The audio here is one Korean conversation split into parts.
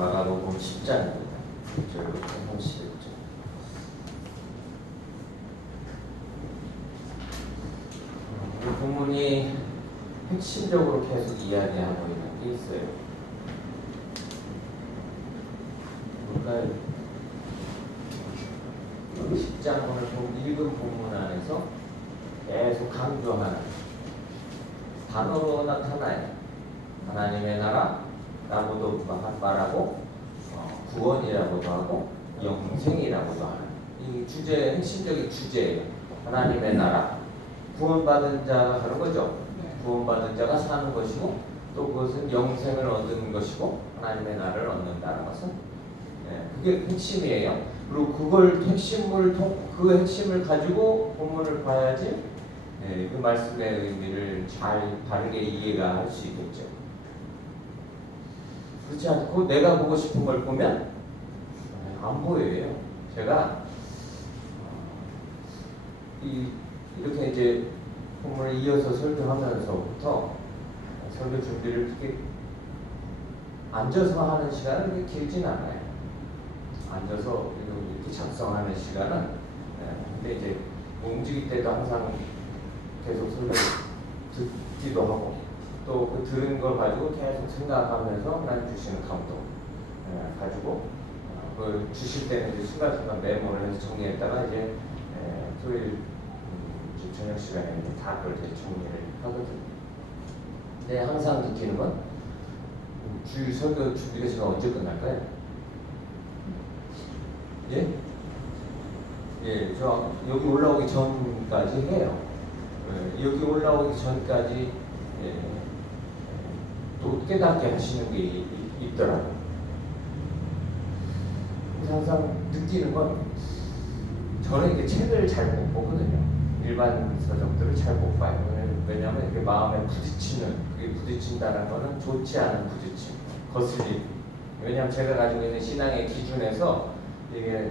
마가복음 10장입니다. 1절부터 31절. 이 본문이 핵심적으로 계속 이야기하고 있는 게 있어요. 뭘까요? 10장 오늘 읽은 본문 안에서 계속 강조하는 단어로 나타나요. 하나님의 나라라고도 말하고 구원이라고도 하고 영생이라고도 하는 이 주제의 핵심적인 주제예요. 하나님의 나라, 구원받은 자가 하는 거죠. 구원받은 자가 사는 것이고 또 그것은 영생을 얻는 것이고 하나님의 나라를 얻는다는 것은 그게 핵심이에요. 그리고 그 핵심을 가지고 본문을 봐야지 그 말씀의 의미를 잘 바르게 이해가 할 수 있겠죠. 그렇지 않고 내가 보고 싶은 걸 보면 안 보여요. 제가 이렇게 이제 본문을 이어서 설교하면서부터 설교 준비를 이렇게 앉아서 하는 시간은 그렇게 길진 않아요. 앉아서 이렇게 작성하는 시간은 근데 이제 움직일 때도 항상 계속 설교 듣기도 하고 또 그 들은 걸 가지고 계속 생각하면서 하나님 주시는 감동 가지고 그 주실 때는 이제 순간순간 메모를 해서 정리했다가 이제 토요일 저녁 시간에 이제 다 그걸 이제 정리를 하거든요. 근데 항상 느끼는 건 주일 설교 준비가 지금 언제 끝날까요? 예? 예, 저 여기 올라오기 전까지 해요. 여기 올라오기 전까지 또 깨닫게 하시는 게 있더라고요. 그래서 항상 느끼는 건 저는 이렇게 책을 잘 못 보거든요. 일반 서적들을 잘 못 봐요. 왜냐하면 이렇게 마음에 그게 부딪힌다는 거는 좋지 않은 부딪힘, 거슬림. 왜냐하면 제가 가지고 있는 신앙의 기준에서 이게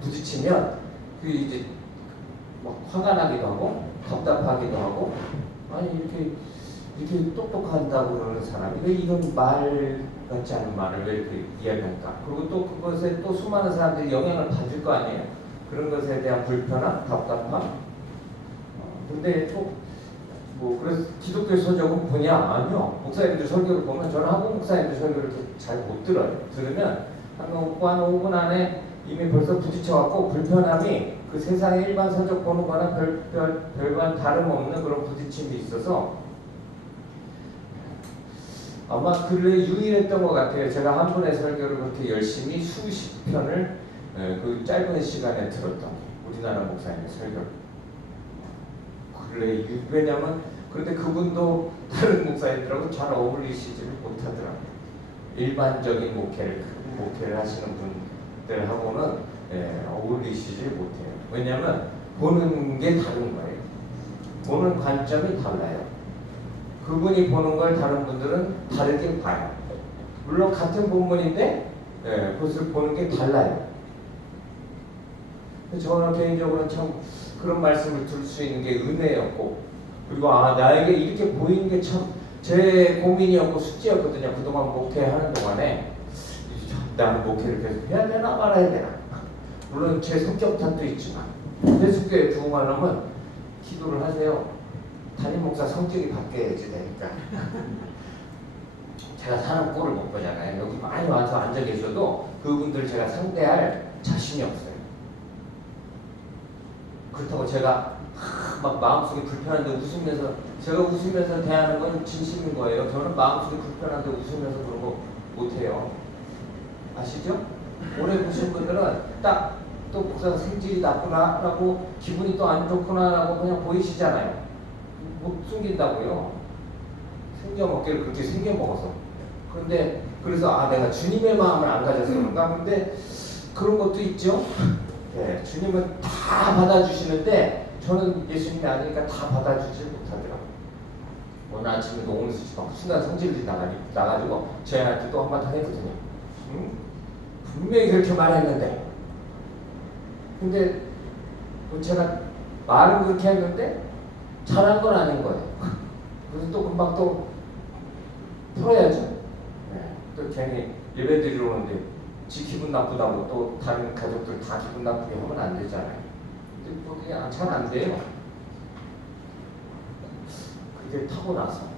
부딪히면 그 이제 막 화가 나기도 하고 답답하기도 하고 아니 이렇게 똑똑한다고 그러는 사람이 왜 이런 말 같지 않은 말을 왜 이렇게 이야기할까? 그리고 또 그것에 또 수많은 사람들이 영향을 받을 거 아니에요. 그런 것에 대한 불편함, 답답함. 근데 또 그래서 기독교 서적은 보냐? 아니요. 목사님들 설교를 보면 저는 한국 목사님들 설교를 잘 못 들어요. 들으면 한 5분 안에 이미 벌써 부딪혀갖고 불편함이 그 세상의 일반 서적 보는 거나 별반 다름없는 그런 부딪힘이 있어서 아마 근래 유일했던 것 같아요. 제가 한 분의 설교를 그렇게 열심히 수십 편을 그 짧은 시간에 들었던 우리나라 목사님의 설교를. 근래 왜냐면 그런데 그분도 다른 목사님들하고 잘 어울리시지를 못하더라고요. 일반적인 목회를 하시는 분들하고는 어울리시지 못해요. 왜냐면 보는 게 다른 거예요. 보는 관점이 달라요. 그분이 보는 걸 다른 분들은 다르게 봐요. 물론 같은 본문인데 그것을 보는 게 달라요. 저는 개인적으로 참 그런 말씀을 들을 수 있는 게 은혜였고 그리고 나에게 이렇게 보이는 게 참 제 고민이었고 숙제였거든요. 그동안 목회하는 동안에 나는 목회를 계속 해야 되나 말아야 되나. 물론 제 성격 탓도 있지만 예수교회 부흥하려면 기도를 하세요. 담임 목사 성격이 바뀌어야지 되니까. 제가 사는 꼴을 못 보잖아요. 여기 많이 와서 앉아 계셔도 그분들 제가 상대할 자신이 없어요. 그렇다고 제가 막 마음속에 불편한데 웃으면서 제가 웃으면서 대하는 건 진심인 거예요. 저는 마음속에 불편한데 웃으면서 그런 거 못해요. 아시죠? 오래 보신 분들은 딱 또 목사가 생질이 나쁘나라고 기분이 또 안 좋구나라고 그냥 보이시잖아요. 못 숨긴다고요. 생겨먹기를 그렇게 생겨먹어서. 그런데 그래서 내가 주님의 마음을 안 가져서 그런가? 근데 그런 것도 있죠. 네, 주님은 다 받아주시는데 저는 예수님이 아니니까 다 받아주지 못하더라고요. 오늘 아침에도 오늘 막 순간 성질이 나가지고 쟤한테 또 한마디 했거든요. 분명히 그렇게 말했는데 근데 제가 말은 그렇게 했는데 잘한 건 아닌 거예요. 그래서 또 금방 또 풀어야죠. 또 괜히 예배 드리러 오는데 지 기분 나쁘다고 또 다른 가족들 다 기분 나쁘게 하면 안 되잖아요. 근데 뭐 그게 잘 안 돼요. 그게 타고나서.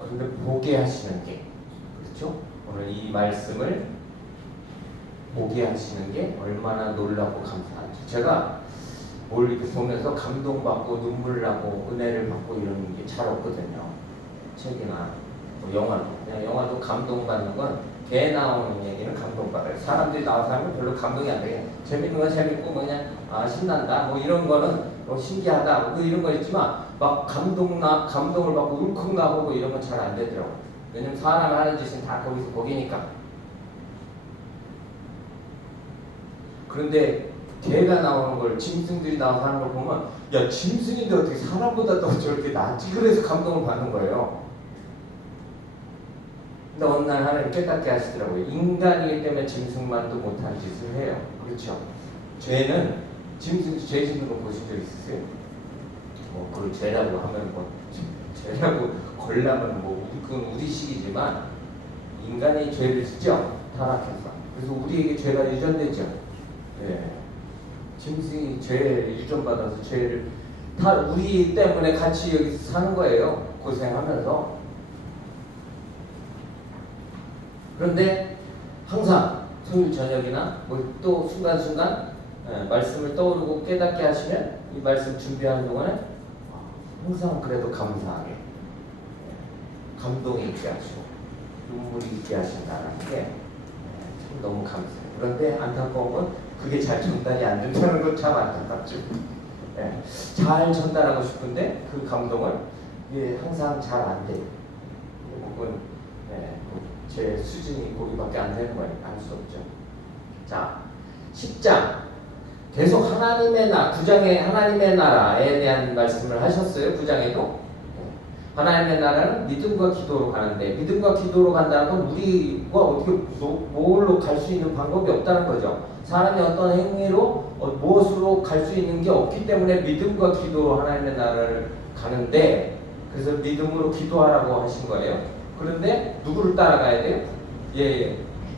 근데 보게 하시는 게, 그렇죠? 오늘 이 말씀을 보게 하시는 게 얼마나 놀랍고 감사한지. 제가 뭘 이렇게 보면서 감동받고 눈물 나고 은혜를 받고 이런 게 잘 없거든요. 책이나 뭐 영화도. 그냥 영화도 감동받는 건 개 나오는 얘기는 감동받아요. 사람들이 나와서 하면 별로 감동이 안 돼요. 재밌는 건 재밌고 뭐 그냥 신난다 뭐 이런 거는 신기하다 뭐 이런 거 있지만 막 감동을 받고 울컥 나고 뭐 이런 건 잘 안 되더라고요. 왜냐면 사람이 하는 짓은 다 거기서 거기니까. 그런데 개가 나오는 걸, 짐승들이 나와서 하는 걸 보면 야, 짐승인데 어떻게 사람보다 더 저렇게 낫지? 그래서 감동을 받는 거예요. 근데 어느 날 하나님 깨닫게 하시더라고요. 인간이기 때문에 짐승만도 못한 짓을 해요. 그렇죠? 죄는 죄 짓는 거 보신 적 있으세요? 뭐 그걸 죄라고 하면 뭐 죄라고 걸라면 뭐 그건 우리식이지만 인간이 죄를 짓죠. 타락해서. 그래서 우리에게 죄가 유전되죠. 예. 짐승이 죄를 유전받아서 죄를 다 우리 때문에 같이 여기서 사는 거예요. 고생하면서. 그런데 항상 토요일 저녁이나 뭐 또 순간순간 말씀을 떠오르고 깨닫게 하시면 이 말씀 준비하는 동안에 항상 그래도 감사하게 감동이 있게 하시고 눈물이 있게 하신다는 게 참 너무 감사해요. 그런데 안타까운 건 그게 잘 전달이 안 된다는 건 참 안타깝죠. 잘 전달하고 싶은데 그 감동을 항상 잘 안 돼요. 혹은 제 수준이 거기밖에 안 되는 거니까 알 수 없죠. 자, 10장 계속 하나님의 9장에 하나님의 나라에 대한 말씀을 하셨어요. 9장에도 하나님의 나라는 믿음과 기도로 가는데, 믿음과 기도로 간다는 건 우리가 어떻게 뭘로 갈 수 있는 방법이 없다는 거죠. 사람이 어떤 행위로 무엇으로 갈 수 있는 게 없기 때문에 믿음과 기도로 하나님의 나라를 가는데, 그래서 믿음으로 기도하라고 하신 거예요. 그런데 누구를 따라가야 돼요?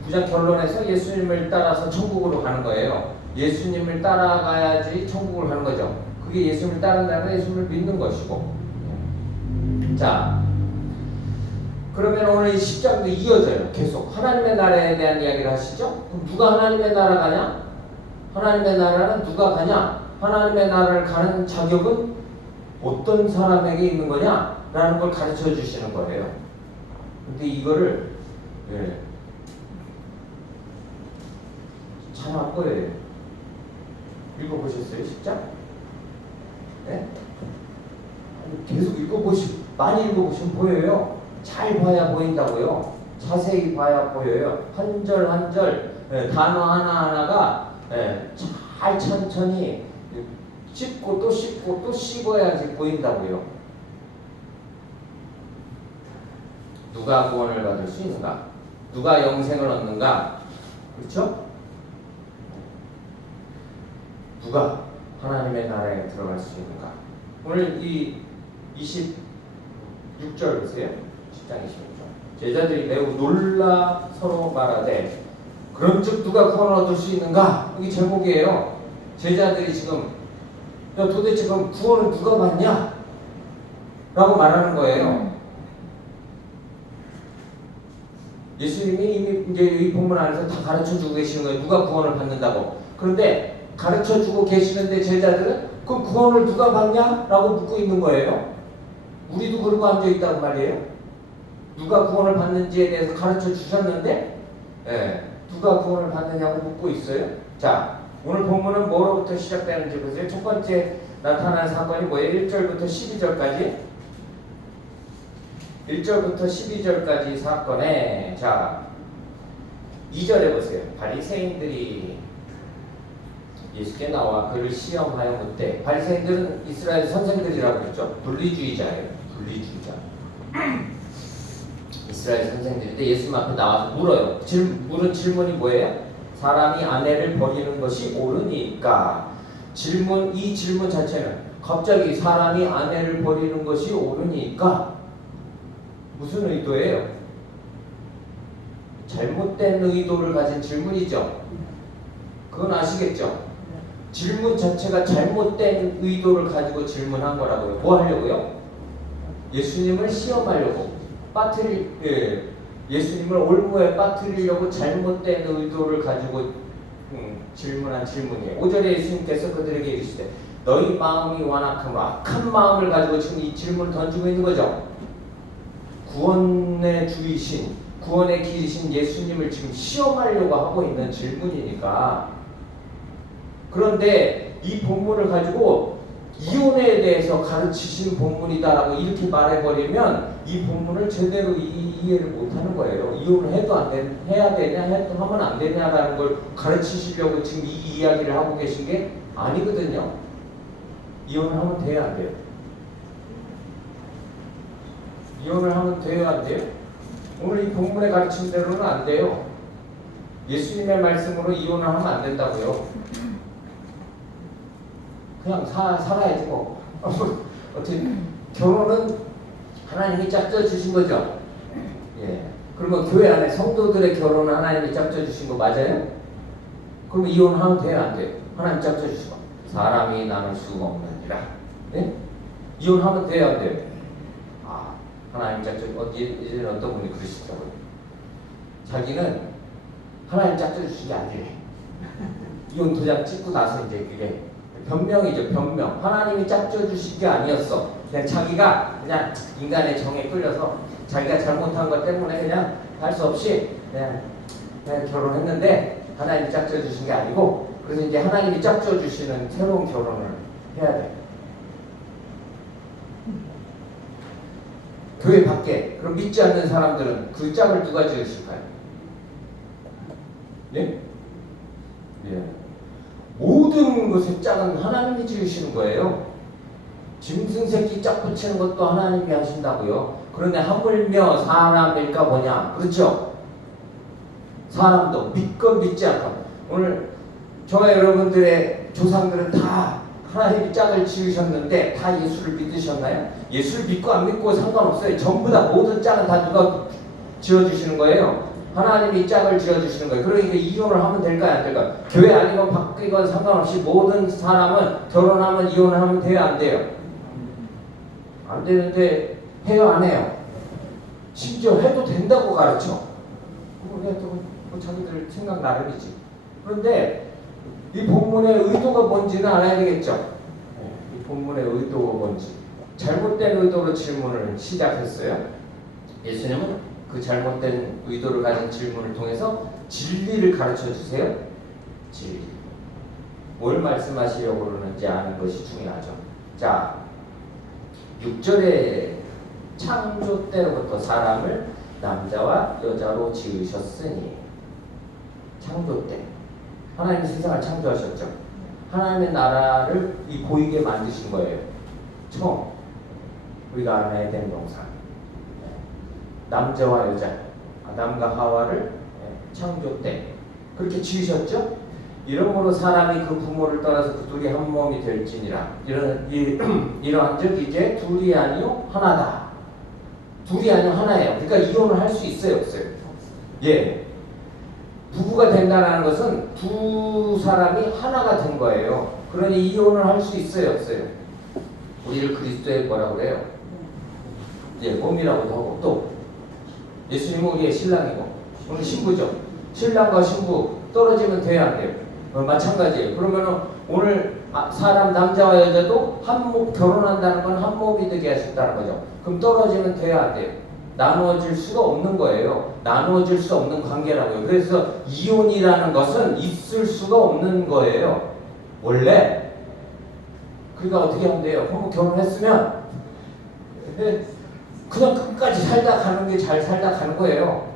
9장 결론에서 예수님을 따라서 천국으로 가는 거예요. 예수님을 따라가야지 천국을 가는 거죠. 그게 예수님을 따른다는 건 예수님을 믿는 것이고. 자, 그러면 오늘 이 10장도 이어져요. 계속 하나님의 나라에 대한 이야기를 하시죠. 그럼 누가 하나님의 나라 가냐? 하나님의 나라는 누가 가냐? 하나님의 나라를 가는 자격은 어떤 사람에게 있는 거냐? 라는 걸 가르쳐 주시는 거예요. 근데 이거를 참 안 보여요. 읽어보셨어요? 10장? 네? 계속 많이 읽어보시면 보여요. 잘 봐야 보인다고요. 자세히 봐야 보여요. 한 절 한 절 단어 하나하나가 잘 천천히 씹고 또 씹고 또 씹어야지 보인다고요. 누가 구원을 받을 수 있는가? 누가 영생을 얻는가? 그렇죠? 누가 하나님의 나라에 들어갈 수 있는가? 오늘 이 26절 보세요. 10장 26절. 제자들이 매우 놀라 서로 말하되 그런즉 누가 구원을 얻을 수 있는가? 이게 제목이에요. 제자들이 지금 도대체 그럼 구원을 누가 받냐? 라고 말하는 거예요. 예수님이 이미 이제 이 본문 안에서 다 가르쳐주고 계시는 거예요. 누가 구원을 받는다고. 그런데 가르쳐주고 계시는데 제자들은 그럼 구원을 누가 받냐? 라고 묻고 있는 거예요. 우리도 그러고 앉아있다고 말이에요. 누가 구원을 받는지에 대해서 가르쳐 주셨는데 누가 구원을 받느냐고 묻고 있어요. 자, 오늘 본문은 뭐로부터 시작되는지 보세요. 첫 번째 나타난 사건이 뭐예요? 1절부터 12절까지 1절부터 12절까지 사건에, 자 2절에 보세요. 바리새인들이 예수께 나와 그를 시험하여 묻되, 바리새인들은 이스라엘 선생들이라고 했죠. 분리주의자예요. 분리주의자. 이스라엘 선생들인데 예수님 앞에 나와서 물어요. 물은 질문이 뭐예요? 사람이 아내를 버리는 것이 옳으니까. 이 질문 자체는 갑자기 사람이 아내를 버리는 것이 옳으니까 무슨 의도예요? 잘못된 의도를 가진 질문이죠. 그건 아시겠죠? 질문 자체가 잘못된 의도를 가지고 질문한 거라고요. 뭐 하려고요? 예수님을 시험하려고 예수님을 올무에 빠뜨리려고 잘못된 의도를 가지고 질문한 질문이에요. 5절에 예수님께서 그들에게 이르시되 너희 마음이 완악함으로 악한 마음을 가지고 지금 이 질문을 던지고 있는 거죠. 구원의 주이신, 구원의 길이신 예수님을 지금 시험하려고 하고 있는 질문이니까. 그런데 이 본문을 가지고 이혼에 대해서 가르치신 본문이다라고 이렇게 말해버리면 이 본문을 제대로 이해를 못하는 거예요. 이혼을 해도 해야 되냐, 하면 안 되냐라는 걸 가르치시려고 지금 이 이야기를 하고 계신 게 아니거든요. 이혼을 하면 돼야 안 돼요? 이혼을 하면 돼야 안 돼요? 오늘 이 본문의 가르침대로는 안 돼요. 예수님의 말씀으로 이혼을 하면 안 된다고요. 그냥 살아야지 뭐. 어떻게 결혼은 하나님이 짝져 주신 거죠. 예. 그러면 교회 안에 성도들의 결혼은 하나님이 짝져 주신 거 맞아요? 그러면 이혼하면 돼요, 안 돼요? 하나님 짝져 주시고 사람이 나눌 수가 없느니라. 예? 이혼하면 돼요, 안 돼요? 아, 하나님 짝져 이제는 어떤 분이 그러시더라고요. 자기는 하나님 짝져 주신 게 아니래. 이혼 도장 찍고 나서 이제 그게 변명이죠, 변명. 하나님이 짝져 주신 게 아니었어. 그냥 자기가 그냥 인간의 정에 끌려서 자기가 잘못한 것 때문에 그냥 할 수 없이 그냥 결혼했는데 하나님이 짝져 주신 게 아니고, 그래서 이제 하나님이 짝져 주시는 새로운 결혼을 해야 돼. 교회 밖에 그럼 믿지 않는 사람들은 그 짝을 누가 지으실까요? 예? 예. 모든 것의 짝은 하나님이 지으시는 거예요. 짐승 새끼 짝 붙이는 것도 하나님이 하신다고요. 그런데 하물며 사람일까 보냐. 그렇죠? 사람도 믿건 믿지 않건. 오늘 저와 여러분들의 조상들은 다 하나님이 짝을 지으셨는데 다 예수를 믿으셨나요? 예수를 믿고 안 믿고 상관없어요. 전부 다 모든 짝은 다 누가 지어주시는 거예요? 하나님이 짝을 지어주시는 거예요. 그러니까 이혼을 하면 될까요, 안 될까요? 교회 아니건 바뀌건 상관없이 모든 사람은 결혼하면 이혼을 하면 돼요, 안 돼요? 안 되는데 해요, 안 해요? 심지어 해도 된다고 가르쳐. 그거 또 자기들 생각 나름이지. 그런데 이 본문의 의도가 뭔지는 알아야 되겠죠. 이 본문의 의도가 뭔지. 잘못된 의도로 질문을 시작했어요. 예수님은 그 잘못된 의도를 가진 질문을 통해서 진리를 가르쳐 주세요. 진리. 뭘 말씀하시려고 그러는지 아는 것이 중요하죠. 자, 6절에 창조 때로부터 사람을 남자와 여자로 지으셨으니. 창조 때 하나님이 세상을 창조하셨죠. 하나님의 나라를 이 보이게 만드신 거예요. 처음 우리가 아는 에덴 동산, 남자와 여자, 아담과 하와를 창조 때 그렇게 지으셨죠. 이러므로 사람이 그 부모를 떠나서 그 둘이 한 몸이 될지니라. 이러한즉 이제 둘이 아니요 하나다. 둘이 아니요 하나예요. 그러니까 이혼을 할 수 있어요, 없어요? 예. 부부가 된다는 것은 두 사람이 하나가 된 거예요. 그러니 이혼을 할 수 있어요, 없어요? 우리를 그리스도의 뭐라고 그래요? 예, 몸이라고도 하고, 또 예수님은 우리의 신랑이고 오늘 신부죠. 신랑과 신부 떨어지면 돼야 안 돼요? 마찬가지예요. 그러면은 오늘 사람 남자와 여자도 한 몸 결혼한다는 건 한 몸이 되게 하셨다는 거죠. 그럼 떨어지면 돼야 안 돼요? 나누어질 수가 없는 거예요. 나누어질 수 없는 관계라고요. 그래서 이혼이라는 것은 있을 수가 없는 거예요. 원래. 그러니까 어떻게 하면 돼요? 한번 결혼했으면 그냥 끝까지 살다 가는 게 잘 살다 가는 거예요.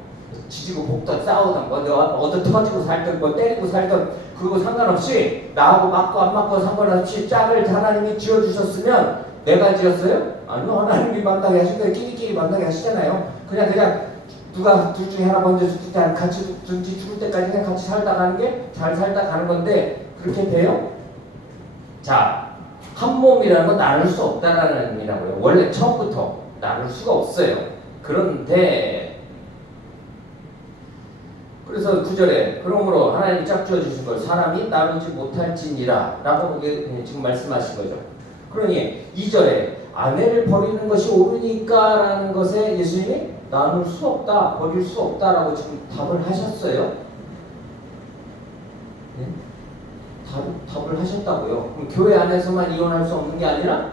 지지고 볶던 싸우던 뭐 얻어 터지고 살던 뭐 때리고 살던 그거 상관없이 나하고 맞고 안 맞고 상관없이 짝을 하나님이 지어주셨으면 내가 지었어요? 아니요, 하나님이 만나게 하시는데 끼리끼리 만나게 하시잖아요. 그냥 누가 둘 중에 하나 먼저 죽을 때 같이 죽을 때까지 그냥 같이 살다 가는 게 잘 살다 가는 건데 그렇게 돼요? 자, 한 몸이라는 건 나눌 수 없다라는 의미라고요. 원래 처음부터 나눌 수가 없어요. 그런데 그래서 9절에 그러므로 하나님이 짝지어 주신 걸 사람이 나누지 못할지니라 라고 지금 말씀하신 거죠. 그러니 2절에 아내를 버리는 것이 옳으니까 라는 것에 예수님이 나눌 수 없다, 버릴 수 없다라고 지금 답을 하셨어요. 네? 답을 하셨다고요. 그럼 교회 안에서만 이혼할 수 없는 게 아니라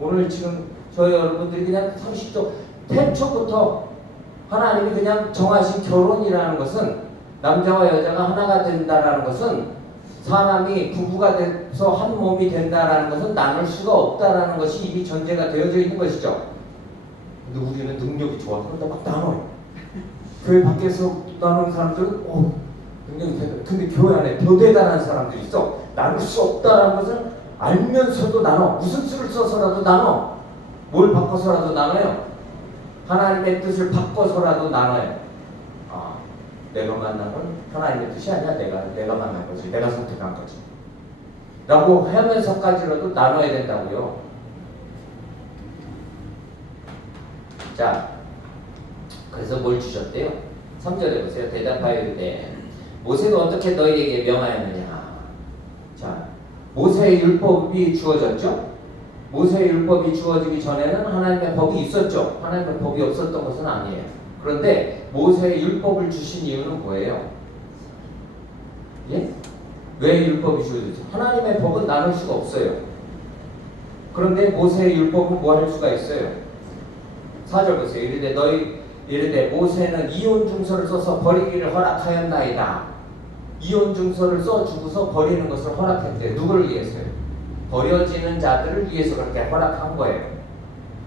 오늘 지금 저희 여러분들이 그냥 상식적 태초부터 하나님이 그냥 정하신 결혼이라는 것은 남자와 여자가 하나가 된다라는 것은 사람이 부부가 돼서 한 몸이 된다라는 것은 나눌 수가 없다라는 것이 이미 전제가 되어져 있는 것이죠. 근데 우리는 능력이 좋아서 막 나눠요. 교회 밖에서 나누는 사람들은 능력이 대단해. 근데 교회 안에 더 대단한 사람들이 있어. 나눌 수 없다라는 것을 알면서도 나눠. 무슨 수를 써서라도 나눠. 뭘 바꿔서라도 나눠요. 하나님의 뜻을 바꿔서라도 나눠요. 내가 만난 건 하나님의 뜻이 아니야. 내가 만난 거지. 내가 선택한 거지. 라고 하면서까지라도 나눠야 된다고요. 자, 그래서 뭘 주셨대요? 3절에 보세요. 대답하여 이르되 모세가 어떻게 너희에게 명하였느냐. 자, 모세의 율법이 주어졌죠? 모세의 율법이 주어지기 전에는 하나님의 법이 있었죠. 하나님의 법이 없었던 것은 아니에요. 그런데 모세의 율법을 주신 이유는 뭐예요? 예? 왜 율법이 주어졌죠? 하나님의 법은 나눌 수가 없어요. 그런데 모세의 율법은 뭐 할 수가 있어요? 4절 보세요. 이르되 모세는 이혼 증서를 써서 버리기를 허락하였나이다. 이혼 증서를 써주고서 버리는 것을 허락했대요. 누구를 위해서요? 버려지는 자들을 위해서 그렇게 허락한 거예요.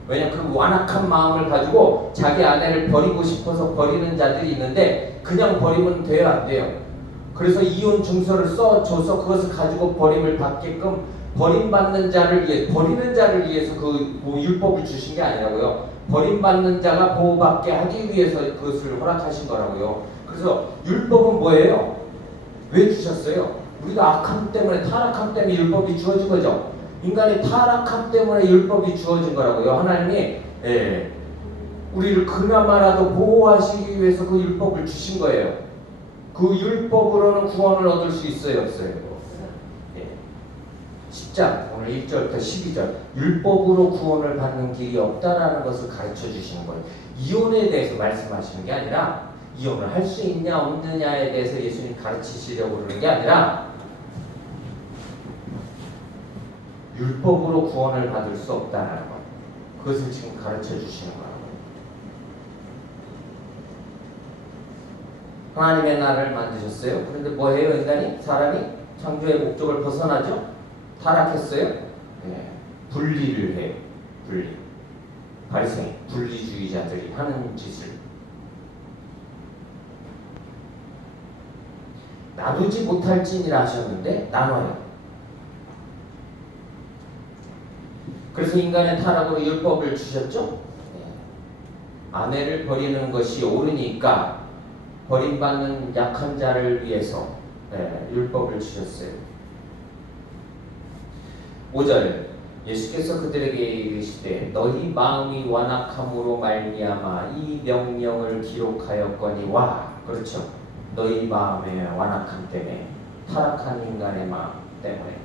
왜냐하면 그 완악한 마음을 가지고 자기 아내를 버리고 싶어서 버리는 자들이 있는데 그냥 버리면 돼요, 안 돼요? 그래서 이혼 증서를 써줘서 그것을 가지고 버림을 받게끔 버림받는 자를 위해, 버리는 자를 위해서 그 율법을 주신 게 아니라고요. 버림받는 자가 보호받게 하기 위해서 그것을 허락하신 거라고요. 그래서 율법은 뭐예요? 왜 주셨어요? 우리가 악함 때문에, 타락함 때문에 율법이 주어진 거죠. 인간의 타락함 때문에 율법이 주어진 거라고요. 하나님이 우리를 그나마라도 보호하시기 위해서 그 율법을 주신 거예요. 그 율법으로는 구원을 얻을 수 있어요, 없어요? 10장 오늘 1절부터 12절 율법으로 구원을 받는 길이 없다라는 것을 가르쳐 주시는 거예요. 이혼에 대해서 말씀하시는 게 아니라 이혼을 할 수 있냐 없느냐에 대해서 예수님 가르치시려고 그러는 게 아니라 율법으로 구원을 받을 수 없다는 것. 그것을 지금 가르쳐 주시는 거라고요. 하나님의 나라를 만드셨어요. 그런데 뭐해요 인간이? 사람이 창조의 목적을 벗어나죠? 타락했어요? 네. 분리를 해요. 발생, 분리주의자들이 하는 짓을. 나누지 못할지니라 하셨는데 나눠요. 그래서 인간의 타락으로 율법을 주셨죠? 아내를 버리는 것이 옳으니까 버림받는 약한 자를 위해서 율법을 주셨어요. 5절 예수께서 그들에게 이르시되 너희 마음이 완악함으로 말미암아 이 명령을 기록하였거니와. 그렇죠. 너희 마음의 완악함 때문에, 타락한 인간의 마음 때문에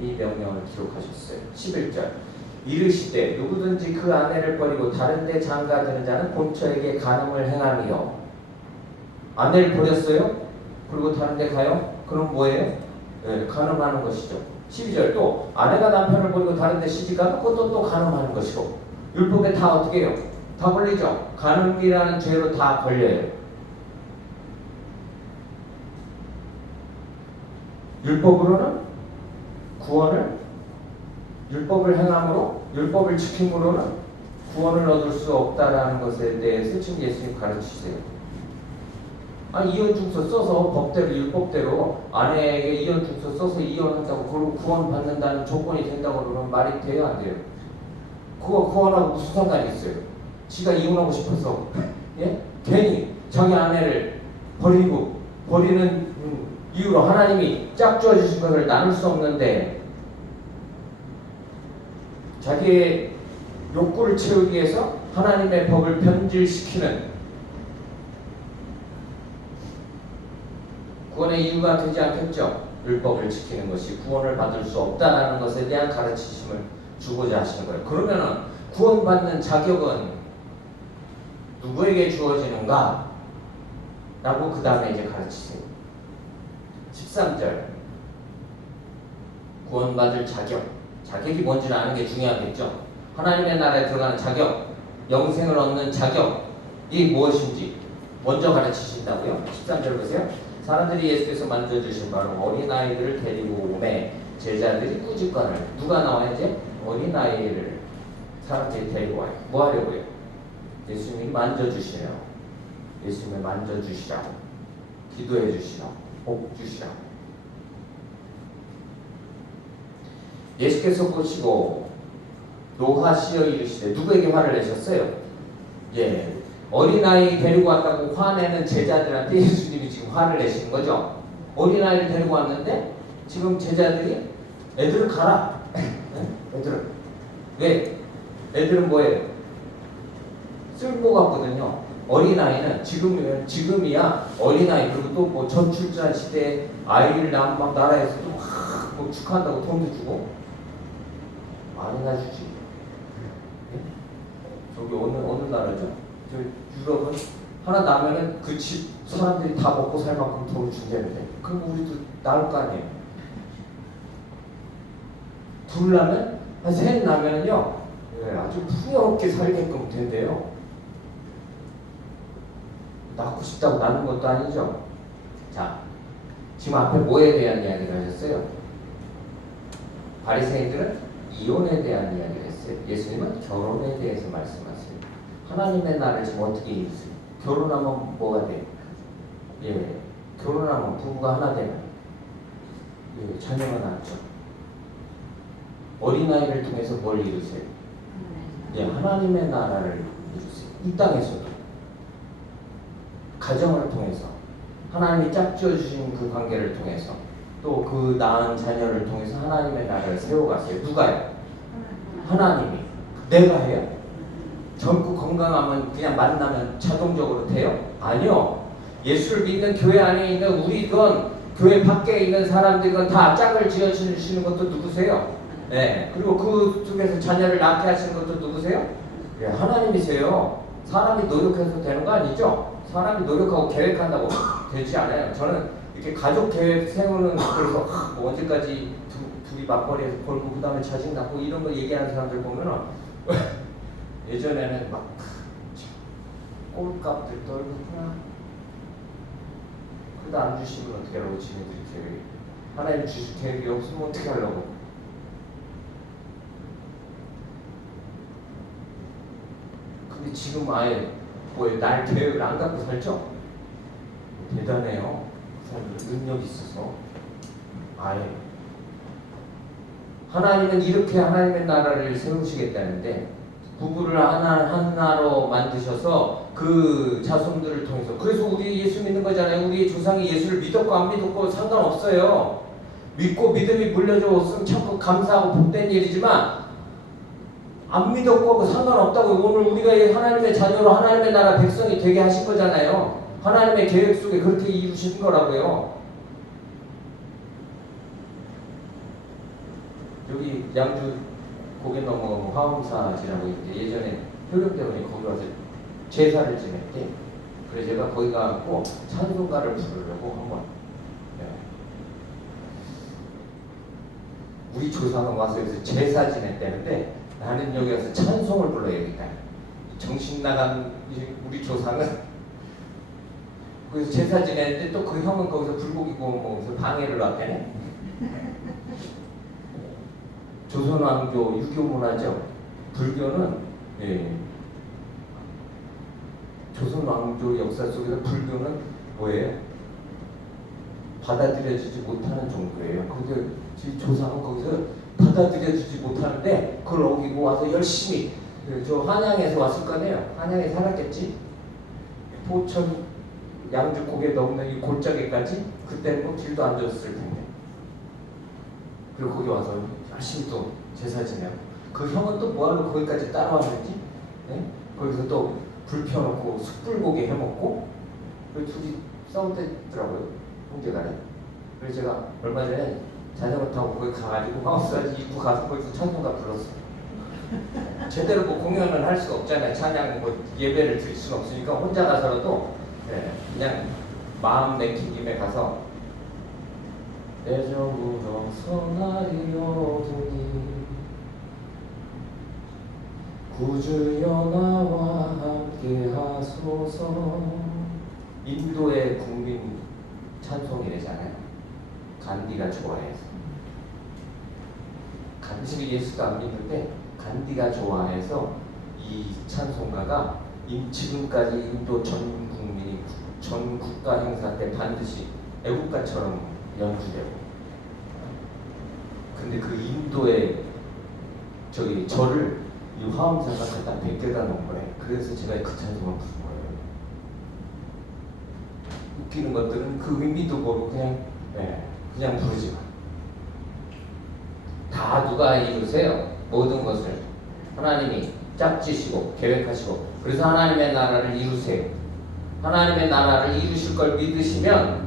이 명령을 기록하셨어요. 11절 이르시되 누구든지 그 아내를 버리고 다른 데 장가드는 자는 본처에게 간음을 행하며. 아내를 버렸어요? 그리고 다른 데 가요? 그럼 뭐예요? 간음하는 것이죠. 12절 또 아내가 남편을 버리고 다른 데 시집가면 그것도 또 간음하는 것이고. 율법에 다 어떻게 해요? 다 걸리죠. 간음이라는 죄로 다 걸려요. 율법으로는 구원을, 율법을 행함으로, 율법을 지킴으로는 구원을 얻을 수 없다라는 것에 대해서 지금 예수님 가르치세요. 이혼증서 써서 법대로, 율법대로 아내에게 이혼증서 써서 이혼한다고 그걸 구원받는다는 조건이 된다고 그러면 말이 돼요, 안 돼요? 그거 구원하고 무슨 상관이 있어요? 지가 이혼하고 싶어서 괜히 자기 아내를 버리는 이유로 하나님이 짝주어 주신 것을 나눌 수 없는데 자기의 욕구를 채우기 위해서 하나님의 법을 변질시키는 구원의 이유가 되지 않겠죠. 율법을 지키는 것이 구원을 받을 수 없다는 것에 대한 가르치심을 주고자 하시는 거예요. 그러면은 구원받는 자격은 누구에게 주어지는가? 라고 그 다음에 이제 가르치세요. 13절 구원받을 자격이 뭔지를 아는 게 중요하겠죠. 하나님의 나라에 들어가는 자격, 영생을 얻는 자격이 무엇인지 먼저 가르치신다고요. 13절 보세요. 사람들이 예수께서 만져주신 바로 어린아이들을 데리고 오매 제자들이 꾸짖거늘. 누가 나와야 이제? 어린아이를 사람들이 데리고 와요. 뭐 하려고요? 예수님이 만져주시네요. 예수님을 만져주시라고, 기도해 주시라고, 복 주시라고. 예수께서 보시고 노하시어 이르시되. 누구에게 화를 내셨어요? 예, 어린아이 데리고 왔다고 화내는 제자들한테 예수님이 지금 화를 내시는 거죠. 어린아이를 데리고 왔는데 지금 제자들이 애들은 가라. 애들은 왜? 애들은 뭐예요? 쓸모 같거든요. 어린아이는 지금이야 어린아이. 그리고 또 뭐 전출산 시대에 아이를 낳으면 막 나라에서 또 막 축하한다고 돈도 주고 많이나 주지. 네? 저기 어느 나라죠? 저 유럽은 하나 나면은 그 집 사람들이 다 먹고 살 만큼 돈을 준다는데, 그럼 우리도 나올 거 아니에요. 둘 나면 한 셋 나면은요, 예, 아주 풍요롭게 살게끔 된대요. 낳고 싶다고 낳는 것도 아니죠. 자, 지금 앞에 뭐에 대한 이야기를 하셨어요? 바리새인들은 이혼에 대한 이야기를 했어요. 예수님은 결혼에 대해서 말씀하세요. 하나님의 나라를 지금 어떻게 이루세요? 결혼하면 뭐가 돼요? 예, 결혼하면 부부가 하나 되면 예, 자녀가 낳죠. 어린아이를 통해서 뭘 이루세요? 예, 하나님의 나라를 이루세요. 이 땅에서도 가정을 통해서 하나님이 짝지어 주신 그 관계를 통해서 또 그 낳은 자녀를 통해서 하나님의 나라를 세워갔어요. 누가요? 하나님이. 내가 해요? 젊고 건강하면 그냥 만나면 자동적으로 돼요? 아니요. 예수를 믿는 교회 안에 있는 우리건 교회 밖에 있는 사람들건 다 짝을 지어주시는 것도 누구세요? 네. 그리고 그 중에서 자녀를 낳게 하시는 것도 누구세요? 네, 하나님이세요. 사람이 노력해서 되는 거 아니죠? 사람이 노력하고 계획한다고 되지 않아요. 저는 이렇게 가족 계획 세우는, 그래서 뭐 언제까지 둘이 맞벌이해서 벌고 그 다음에 자식 낳고 이런 거 얘기하는 사람들 보면은 예전에는 막 꼴값들 떨구구나. 그래도 안 주시면 어떻게 하려고. 지네들이 계획, 하나님 주실 계획이 없으면 어떻게 하려고. 근데 지금 아예 뭐에 날 계획을 안 갖고 살죠? 대단해요. 능력이 있어서. 아예 하나님은 이렇게 하나님의 나라를 세우시겠다는데 부부를 하나로 만드셔서 그 자손들을 통해서. 그래서 우리 예수 믿는 거잖아요. 우리 조상이 예수를 믿었고 안 믿었고 상관없어요. 믿고 믿음이 물려줬으면 참 감사하고 복된 일이지만, 안 믿었고 상관없다고. 오늘 우리가 하나님의 자녀로 하나님의 나라 백성이 되게 하신 거잖아요. 하나님의 계획 속에 그렇게 이루신 거라고요. 여기 양주 고개 넘어가고 화엄사지라고 있는데, 예전에 효령 때문에 거기 와서 제사를 지냈대. 그래서 제가 거기 가고 찬송가를 부르려고 한번. 네. 우리 조상은 와서 여기서 제사 지냈다는데 나는 여기 와서 찬송을 불러야겠다. 정신 나간 우리 조상은 그래서 제사 지냈는데 또 그 형은 거기서 불고기 구워 먹으면서 방해를 왔대네. 조선왕조 유교 문화죠. 불교는 예, 조선왕조 역사 속에서 불교는 뭐예요? 받아들여지지 못하는 정도예요. 근데 조상은 거기서 받아들여지지 못하는데 그걸 어기고 와서 열심히, 저 한양에서 왔을 거네요. 한양에 살았겠지. 포천 양주 고개 넘는 이 골짜기까지 그때는 뭐 길도 안 줬을 텐데. 그리고 거기 와서 열심히 또 제사 지내고. 그 형은 또 뭐하러 거기까지 따라왔는지, 네? 거기서 또 불 펴놓고 숯불고기 해먹고, 그 둘이 싸우더라고요, 형제간에. 그래서 제가 얼마 전에 자전거 타고 거기 가가지고 마우스까지 입고 가서 거기서 찬송가 불렀어요. 제대로 뭐 공연을 할 수가 없잖아요. 찬양 뭐 예배를 드릴 수가 없으니까 혼자 가서라도 네, 그냥 마음 내킨 김에 가서 내 점으로 선하리오니 구주여 나와 함께 하소서. 인도의 국민 찬송이래잖아요. 간디가 좋아해서. 간디는 예수도 안 믿는데 간디가 좋아해서 이 찬송가가 지금까지 인도 전 국민이 전 국가 행사 때 반드시 애국가처럼 연주되고. 근데 그 인도의 절을 이 화엄사가 갖다 100개가 넘은 거예요. 그래서 제가 그 찬송을 부른 거예요. 웃기는 것들은 그 의미도 모르고 그냥 부르지만 다 누가 이루세요? 모든 것을 하나님이 짝지시고 계획하시고, 그래서 하나님의 나라를 이루세요. 하나님의 나라를 이루실 걸 믿으시면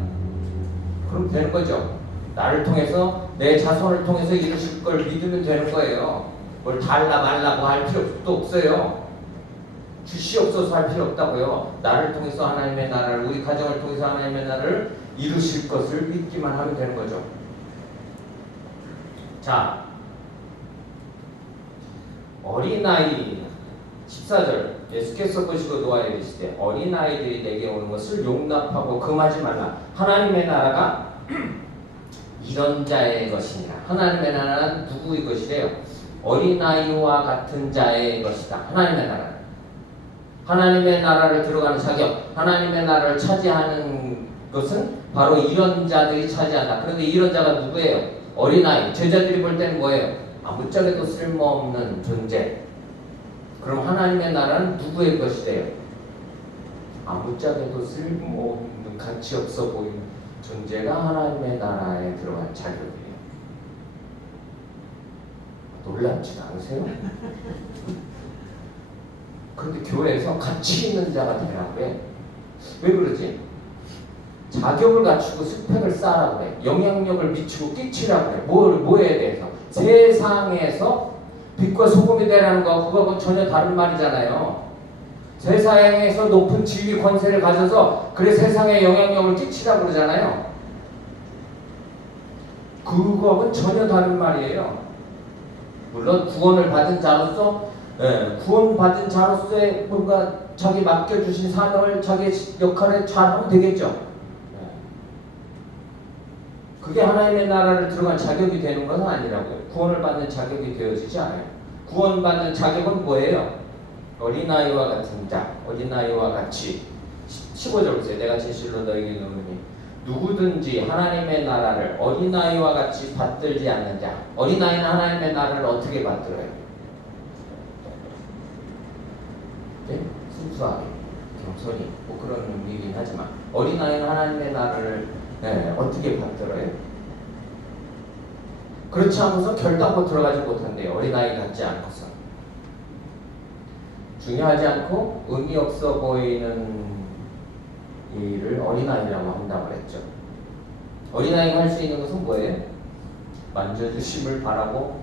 그럼 되는 거죠. 나를 통해서, 내 자손을 통해서 이루실 걸 믿으면 되는 거예요. 뭘 달라 말라고 할 필요도 없어요. 주시옵소서 할 필요 없다고요. 나를 통해서 하나님의 나라를, 우리 가정을 통해서 하나님의 나라를 이루실 것을 믿기만 하면 되는 거죠. 자, 어린아이 14절 예수께서 보시고 노아에 이르시되 어린아이들이 내게 오는 것을 용납하고 금하지 말라. 하나님의 나라가 이런 자의 것이니라. 하나님의 나라는 누구의 것이래요? 어린아이와 같은 자의 것이다. 하나님의 나라. 하나님의 나라를 들어가는 자격, 하나님의 나라를 차지하는 것은 바로 이런 자들이 차지한다. 그런데 이런 자가 누구예요? 어린아이. 제자들이 볼 때는 뭐예요? 아무짝에도 쓸모없는 존재. 그럼 하나님의 나라는 누구의 것이래요? 아무짝에도 쓸모없는, 가치 없어 보이는 존재가 하나님의 나라에 들어간 자격이에요. 놀랍지 않으세요? 그런데 교회에서 가치 있는 자가 되라고 해. 왜 그러지? 자격을 갖추고 스펙을 쌓으라고 해. 영향력을 미치고 끼치라고 해. 뭐에 대해서? 세상에서 빛과 소금이 되라는 거, 그거하고 전혀 다른 말이잖아요. 세상에서 높은 지위 권세를 가져서 그래 세상에 영향력을 끼치라고 그러잖아요. 그거하고는 전혀 다른 말이에요. 물론 구원을 받은 자로서, 구원받은 자로서의 뭔가 자기 맡겨주신 사명을, 자기 역할을 잘하면 되겠죠. 그게 하나님의 나라를 들어간 자격이 되는 것은 아니라고요. 구원을 받는 자격이 되어지지 않아요. 구원받는 자격은 뭐예요? 어린아이와 같은 자, 어린아이와 같이. 15절 보세요. 내가 진실로 너에게 이르노니 누구든지 하나님의 나라를 어린아이와 같이 받들지 않는 자. 어린아이는 하나님의 나라를 어떻게 받들어요? 네? 순수하게, 겸손히, 뭐 그런 의미이긴 하지만 어린아이는 하나님의 나라를 어떻게 받들어요? 그렇지 않고서 결단코 들어가지 못한대요. 어린아이 같지 않고서. 중요하지 않고 의미 없어 보이는 일을 어린아이라고 한다고 그랬죠. 어린아이가 할 수 있는 것은 뭐예요? 만져주심을 바라고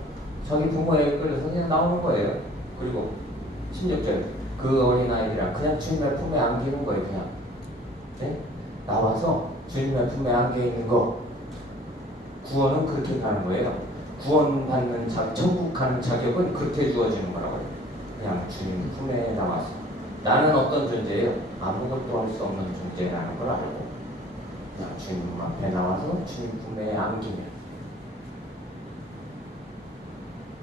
자기 부모에게 끌려서 그냥 나오는 거예요. 그리고 16절 그 어린아이들이랑 그냥 주님의 품에 안기는 거예요. 그냥 나와서 주님의 품에 안겨 있는 거. 구원은 그렇게 가는 거예요. 구원받는 천국 가는 자격은 그렇게 주어지는 거라고요. 그냥 주님 품에 나와서 나는 어떤 존재예요? 아무것도 할 수 없는 존재라는 걸 알고 그냥 주님 앞에 나와서 주님 품에 안기면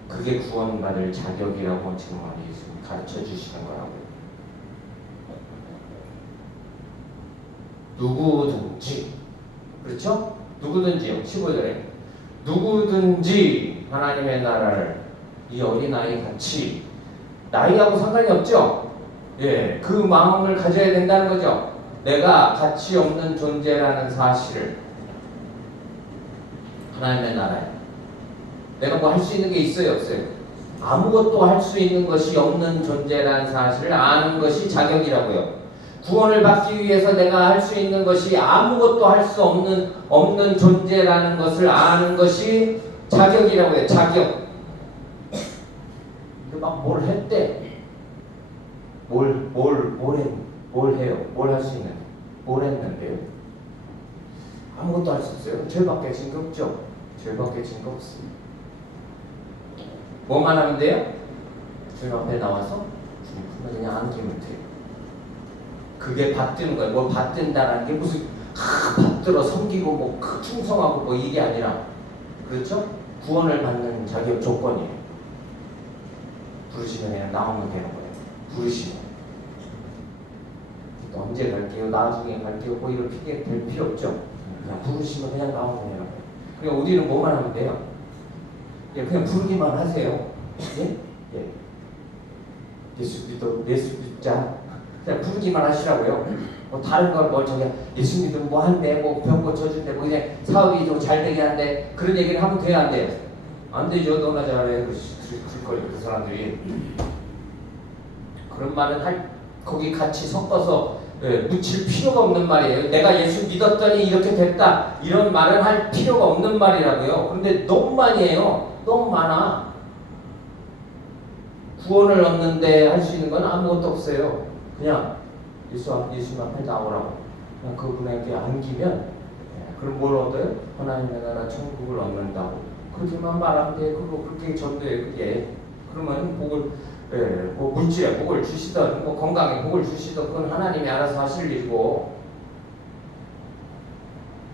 그게 구원받을 자격이라고 지금 예수님 가르쳐 주시는 거라고요. 누구든지, 그렇죠? 누구든지요. 15절에 누구든지 하나님의 나라를 이 어린아이 같이, 나이하고 상관이 없죠. 그 마음을 가져야 된다는 거죠. 내가 가치 없는 존재라는 사실을. 하나님의 나라에 내가 뭐 할 수 있는 게 있어요, 없어요? 아무것도 할 수 있는 것이 없는 존재라는 사실을 아는 것이 자격이라고요. 구원을 받기 위해서 내가 할 수 있는 것이 아무것도 할 수 없는 존재라는 것을 아는 것이 자격이라고요. 자격. 막 뭘 했대. 뭘 해요? 뭘 할 수 있는데? 뭘 했는데요? 아무것도 할 수 없어요. 죄밖에 증거 없죠. 죄밖에 증거 없습니다. 뭐만 하면 돼요? 주님 앞에 나와서 주님 품에 그냥 안기면 돼요. 그게 받드는 거예요. 뭘 받든다라는 게 무슨 받들어 섬기고 뭐 충성하고 뭐 이게 아니라, 그렇죠? 구원을 받는 자격 조건이에요. 부르시면 그냥 나오면 되는 거예요. 부르시면. 언제 갈게요? 나중에 갈게요? 뭐 이런 핑계 될 필요 없죠. 그냥 부르시면 그냥 나오면 되는 거예요. 그냥 우리는 뭐만 하면 돼요? 그냥 부르기만 하세요. 예? 예. 예수 믿자. 그냥 부르기만 하시라고요. 뭐 다른 걸 뭐 저기 예수 믿으면 뭐 한대, 뭐 병 고쳐준대, 뭐 그냥 사업이 좀 잘 되게 한대, 그런 얘기를 하면 돼야 안 돼요? 안 되죠. 너나 잘해. 그 사람들이 그런 말은 거기 같이 섞어서 묻힐 필요가 없는 말이에요. 내가 예수 믿었더니 이렇게 됐다, 이런 말은 할 필요가 없는 말이라고요. 그런데 너무 많이 해요. 너무 많아. 구원을 얻는데 할 수 있는 건 아무것도 없어요. 그냥 예수 앞에 나오라고. 그냥 그분에게 안기면, 그럼 뭘 얻어요? 하나님의 나라 천국을 얻는다고. 그렇게만 말하면 돼. 그렇게 전도해. 그게. 그러면 복을, 뭐 물질에 복을 주시던, 뭐 건강에 복을 주시던, 그건 하나님이 알아서 하실 일이고.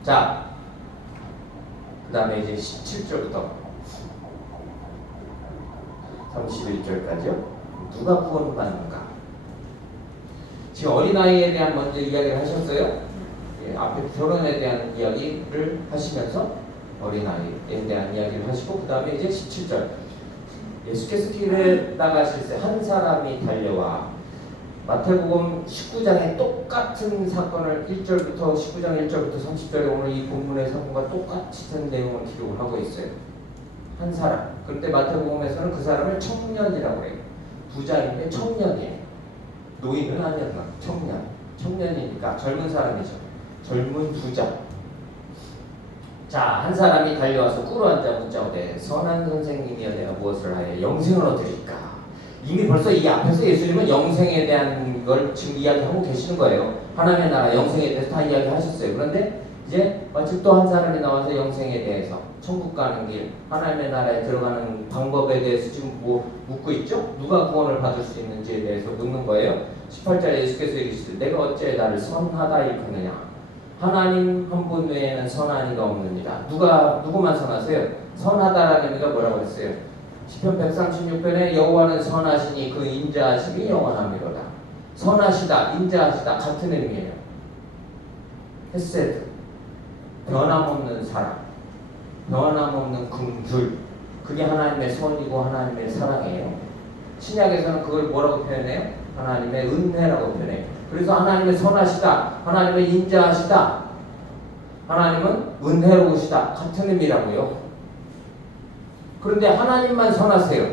자, 그 다음에 이제 17절부터 31절까지요. 누가 구원을 받는가? 지금 어린아이에 대한 먼저 이야기를 하셨어요. 앞에 결혼에 대한 이야기를 하시면서 어린아이에 대한 이야기를 하시고, 그 다음에 이제 17절. 예수께서 길에 나가실 때 한 사람이 달려와, 마태복음 19장의 똑같은 사건을 1절부터 19장 1절부터 30절에 오늘 이 본문의 사건과 똑같은 내용을 기록을 하고 있어요. 한 사람. 그런데 마태복음에서는 그 사람을 청년이라고 해요. 부자인데 청년이에요. 노인은 아니었나? 청년. 청년이니까 젊은 사람이죠. 젊은 부자. 자, 한 사람이 달려와서 꿇어앉아 묻자오되, 선한 선생님이여 내가 무엇을 하여 영생을 얻으리까? 이미 벌써 이 앞에서 예수님은 영생에 대한 걸 지금 이야기하고 계시는 거예요. 하나님의 나라 영생에 대해서 다 이야기하셨어요. 그런데 이제 마침 또 한 사람이 나와서 영생에 대해서, 천국 가는 길, 하나님의 나라에 들어가는 방법에 대해서 지금 뭐 묻고 있죠? 누가 구원을 받을 수 있는지에 대해서 묻는 거예요. 18절에 예수께서 이르시되 내가 어찌 나를 선하다 일컫느냐? 하나님 한 분 외에는 선한 이가 없느니라. 누구만 선하세요? 선하다라는 의미가 뭐라고 했어요? 시편 136편에 여호와는 선하시니 그 인자하심이 영원하미로다. 선하시다, 인자하시다 같은 의미예요. 헤세드, 변함없는 사랑, 변함없는 긍휼, 그게 하나님의 선이고 하나님의 사랑이에요. 신약에서는 그걸 뭐라고 표현해요? 하나님의 은혜라고 표현해요. 그래서 하나님의 선하시다, 하나님의 인자하시다, 하나님은 은혜로우시다 같은 의미라고요. 그런데 하나님만 선하세요.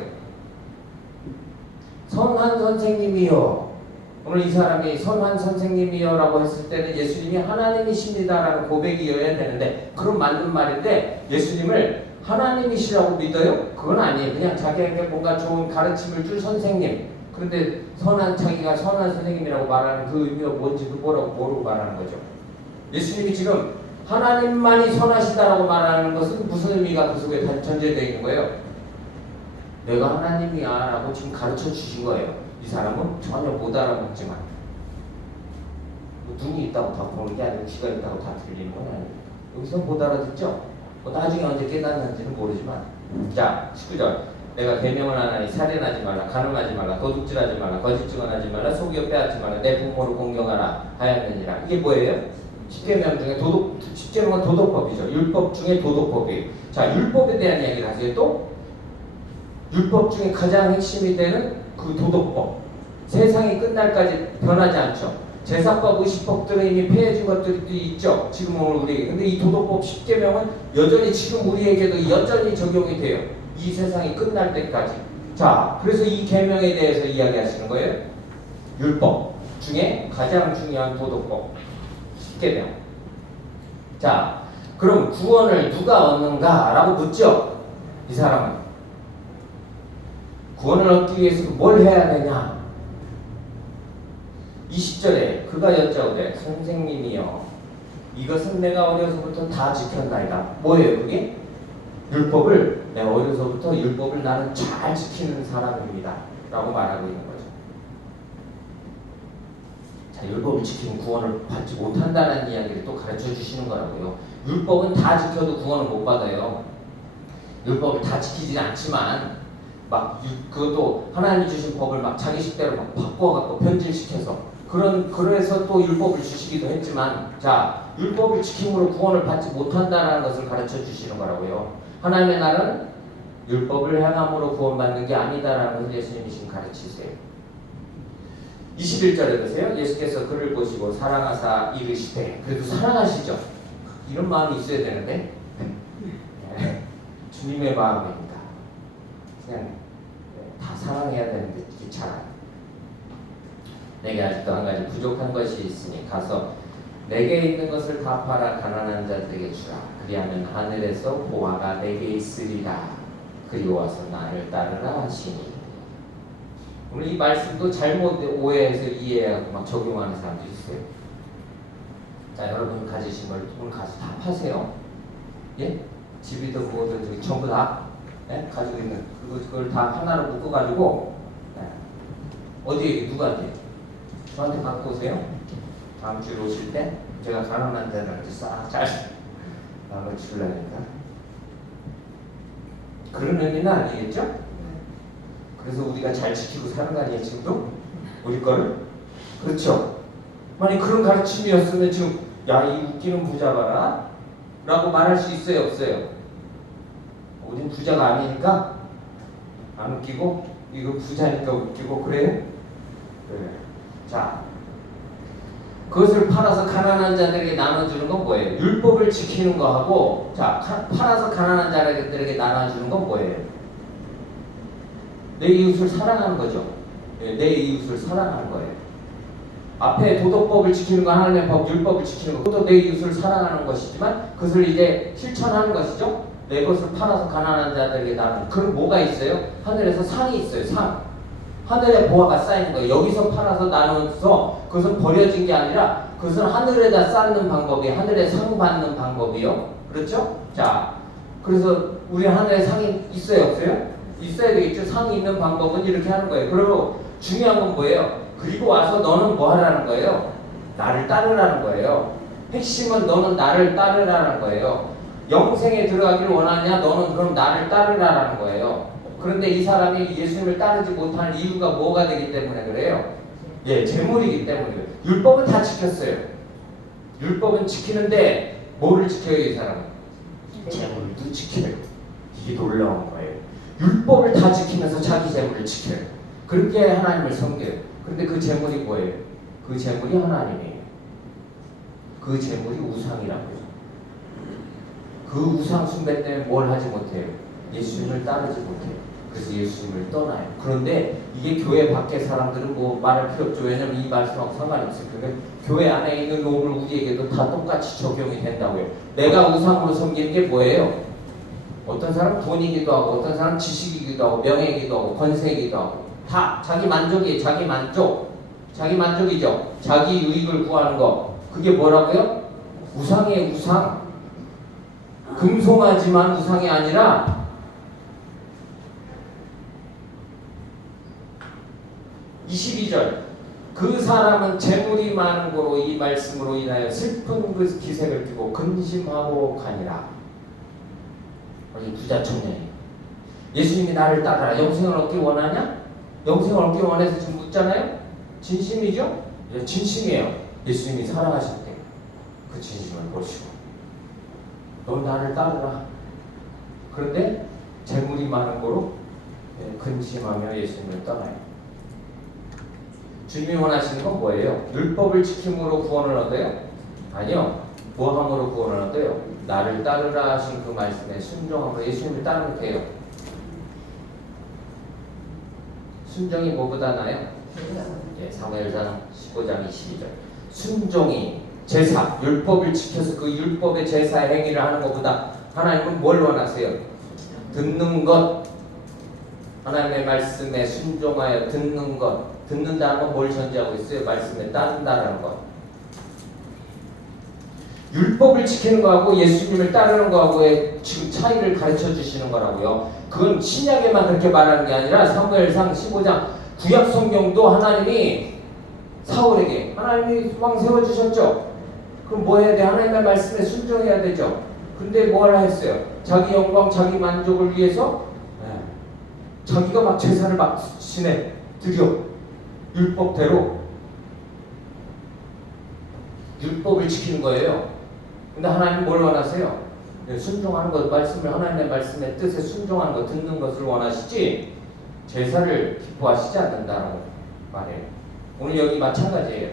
선한 선생님이요. 오늘 이 사람이 선한 선생님이요 라고 했을 때는 예수님이 하나님이십니다라는 고백이어야 되는데, 그건 맞는 말인데 예수님을 하나님이시라고 믿어요? 그건 아니에요. 그냥 자기에게 뭔가 좋은 가르침을 줄 선생님. 그런데 자기가 선한 선생님이라고 말하는 그 의미가 뭔지 모르고 말하는 거죠. 예수님이 지금 하나님만이 선하시다라고 말하는 것은 무슨 의미가 그 속에 전제되어 있는 거예요? 내가 하나님이야 라고 지금 가르쳐 주신 거예요. 이 사람은 전혀 못 알아먹지만, 눈이 있다고 다 보는 게 아니고 귀가 있다고 다 들리는 건 아니에요. 여기서 못 알아듣죠? 나중에 언제 깨닫는지는 모르지만. 자, 19절. 내가 계명을 하나니 살인하지 말라, 간음하지 말라, 도둑질하지 말라, 거짓 증언하지 말라, 속여 빼앗지 말라, 내 부모를 공경하라 하였느니라. 이게 뭐예요? 10계명 중에 10계명은 도덕법이죠. 율법 중에 도덕법이에요. 자, 율법에 대한 이야기를 하세요. 또 율법 중에 가장 핵심이 되는 그 도덕법. 세상이 끝날까지 변하지 않죠. 제사법, 의식법들은 이미 폐해진 것들이 있죠. 지금 오늘 우리에게. 근데 이 도덕법 10계명은 여전히 지금 우리에게도 여전히 적용이 돼요. 이 세상이 끝날 때까지. 자, 그래서 이 계명에 대해서 이야기하시는 거예요. 율법 중에 가장 중요한 도덕법 10계명. 자, 그럼 구원을 누가 얻는가? 라고 묻죠. 이 사람은 구원을 얻기 위해서 뭘 해야 되냐? 20절에 그가 여짜오되 선생님이여 이것은 내가 어려서부터 다 지켰나이다. 뭐예요 그게? 율법을 내가 어려서부터 율법을 나는 잘 지키는 사람입니다 라고 말하고 있는 거죠. 자, 율법을 지키면 구원을 받지 못한다는 이야기를 또 가르쳐 주시는 거라고요. 율법은 다 지켜도 구원을 못 받아요. 율법을 다 지키지 않지만 막 그것도 하나님이 주신 법을 막 자기 식대로 막 바꿔갖고 변질시켜서 그래서 또 율법을 주시기도 했지만, 자, 율법을 지킴으로 구원을 받지 못한다는 것을 가르쳐 주시는 거라고요. 하나님의 날은 율법을 행함으로 구원받는 게 아니다라는 것을 예수님이 지금 가르치세요. 21절에 보세요. 예수께서 그를 보시고 사랑하사 이르시되, 그래도 사랑하시죠. 이런 마음이 있어야 되는데 주님의 마음입니다. 그냥 다 사랑해야 되는데 이게 잘 안 돼요. 내게 아직도 한 가지 부족한 것이 있으니 가서 내게 있는 것을 다 팔아 가난한 자들에게 주라. 그리하면 하늘에서 보화가 내게 있으리라. 그리고 와서 나를 따르라 하시니. 오늘 이 말씀도 잘못 오해해서 이해하고 막 적용하는 사람도 있어요. 자, 여러분 가지신 걸 오늘 가서 다 파세요. 예? 집이든 뭐든 전부 다 예? 가지고 있는 그걸 다 하나로 묶어가지고 예. 어디에 누구한테? 저한테 갖고 오세요. 다음 주에 오실 때 제가 가난한 자들한테 싹 잘 나눠 주려니까. 그런 의미는 아니겠죠? 그래서 우리가 잘 지키고 사는 거 아니에요 지금도? 우리 거를? 그렇죠? 만약 그런 가르침이었으면 지금 야, 이 웃기는 부자 봐라 라고 말할 수 있어요 없어요? 우린 부자가 아니니까 안 웃기고 이거 부자니까 웃기고 그래요? 그래. 자, 그것을 팔아서 가난한 자들에게 나눠주는 건 뭐예요? 율법을 지키는 거하고, 자, 팔아서 가난한 자들에게 나눠주는 건 뭐예요? 내 이웃을 사랑하는 거죠. 내 이웃을 사랑하는 거예요. 앞에 도덕법을 지키는 거, 하나님의 법, 율법을 지키는 거, 그것도 내 이웃을 사랑하는 것이지만 그것을 이제 실천하는 것이죠. 내 것을 팔아서 가난한 자들에게 나누는. 그럼 뭐가 있어요? 하늘에서 상이 있어요. 상. 하늘에 보화가 쌓이는 거예요. 여기서 팔아서 나눠서 그것은 버려진 게 아니라 그것은 하늘에다 쌓는 방법이, 하늘에 상 받는 방법이요. 그렇죠? 자, 그래서 우리 하늘에 상이 있어요 없어요? 있어야 되겠죠. 상이 있는 방법은 이렇게 하는 거예요. 그리고 중요한 건 뭐예요? 그리고 와서 너는 뭐 하라는 거예요? 나를 따르라는 거예요. 핵심은 너는 나를 따르라는 거예요. 영생에 들어가기를 원하냐? 너는 그럼 나를 따르라는 거예요. 그런데 이 사람이 예수님을 따르지 못하는 이유가 뭐가 되기 때문에 그래요? 예, 재물이기 때문에 그래요. 율법은 다 지켰어요. 율법은 지키는데 뭐를 지켜요 이 사람은? 재물도 지켜요. 이게 놀라운 거예요. 율법을 다 지키면서 자기 재물을 지켜요. 그렇게 하나님을 섬겨요. 그런데 그 재물이 뭐예요? 그 재물이 하나님이에요. 그 재물이 우상이라고요. 그 우상 숭배 때문에 뭘 하지 못해요? 예수님을 따르지 못해요. 그래서 예수님을 떠나요. 그런데 이게 교회 밖에 사람들은 뭐 말할 필요 없죠. 왜냐면 이 말씀하고 상관이 없어요. 그러니까 교회 안에 있는 놈을 우리에게도 다 똑같이 적용이 된다고요. 내가 우상으로 섬기는 게 뭐예요? 어떤 사람은 돈이기도 하고, 어떤 사람은 지식이기도 하고, 명예이기도 하고, 권세이기도 하고, 다 자기 만족이에요. 자기 만족. 자기 만족이죠. 자기 유익을 구하는 거. 그게 뭐라고요? 우상이에요. 우상. 금송아지만 우상이 아니라 (22절) 그 사람은 재물이 많은 고로 이 말씀으로 인하여 슬픈 그 기색을 띠고 근심하고 가니라. 이 부자 청년이 예수님이 나를 따르라. 영생을 얻기 원하냐? 영생을 얻기 원해서 지금 묻잖아요. 진심이죠? 예, 진심이에요. 예수님이 사랑하실 때 그 진심을 보시고 너 나를 따르라. 그런데 재물이 많은 고로 근심하며 예수님을 떠나요. 주님이 원하시는 건 뭐예요? 율법을 지킴으로 구원을 얻어요? 아니요. 뭐함으로 구원을 얻어요? 나를 따르라 하신 그 말씀에 순종함으로 예수님을 따르면 돼요. 순종이 뭐보다 나요? 예, 사무엘상 15장 22절. 순종이 제사, 율법을 지켜서 그 율법의 제사의 행위를 하는 것보다 하나님은 뭘 원하세요? 듣는 것. 하나님의 말씀에 순종하여 듣는 것. 듣는다는 건 뭘 전제하고 있어요? 말씀에 따른다는 것. 율법을 지키는 거하고 예수님을 따르는 거하고의 지금 차이를 가르쳐 주시는 거라고요. 그건 신약에만 그렇게 말하는 게 아니라 사무엘상 15장 구약 성경도 하나님이 사울에게 하나님이 왕 세워주셨죠. 그럼 뭐 해야 돼? 하나님의 말씀에 순종해야 되죠. 근데 뭘 했어요? 자기 영광, 자기 만족을 위해서 자기가 막 제사를 막 신에 드려 율법대로 율법을 지키는 거예요. 근데 하나님 뭘 원하세요? 순종하는 것, 말씀을 하나님의 말씀의 뜻에 순종하는 것, 듣는 것을 원하시지 제사를 기뻐하시지 않는다라고 말해요. 오늘 여기 마찬가지예요.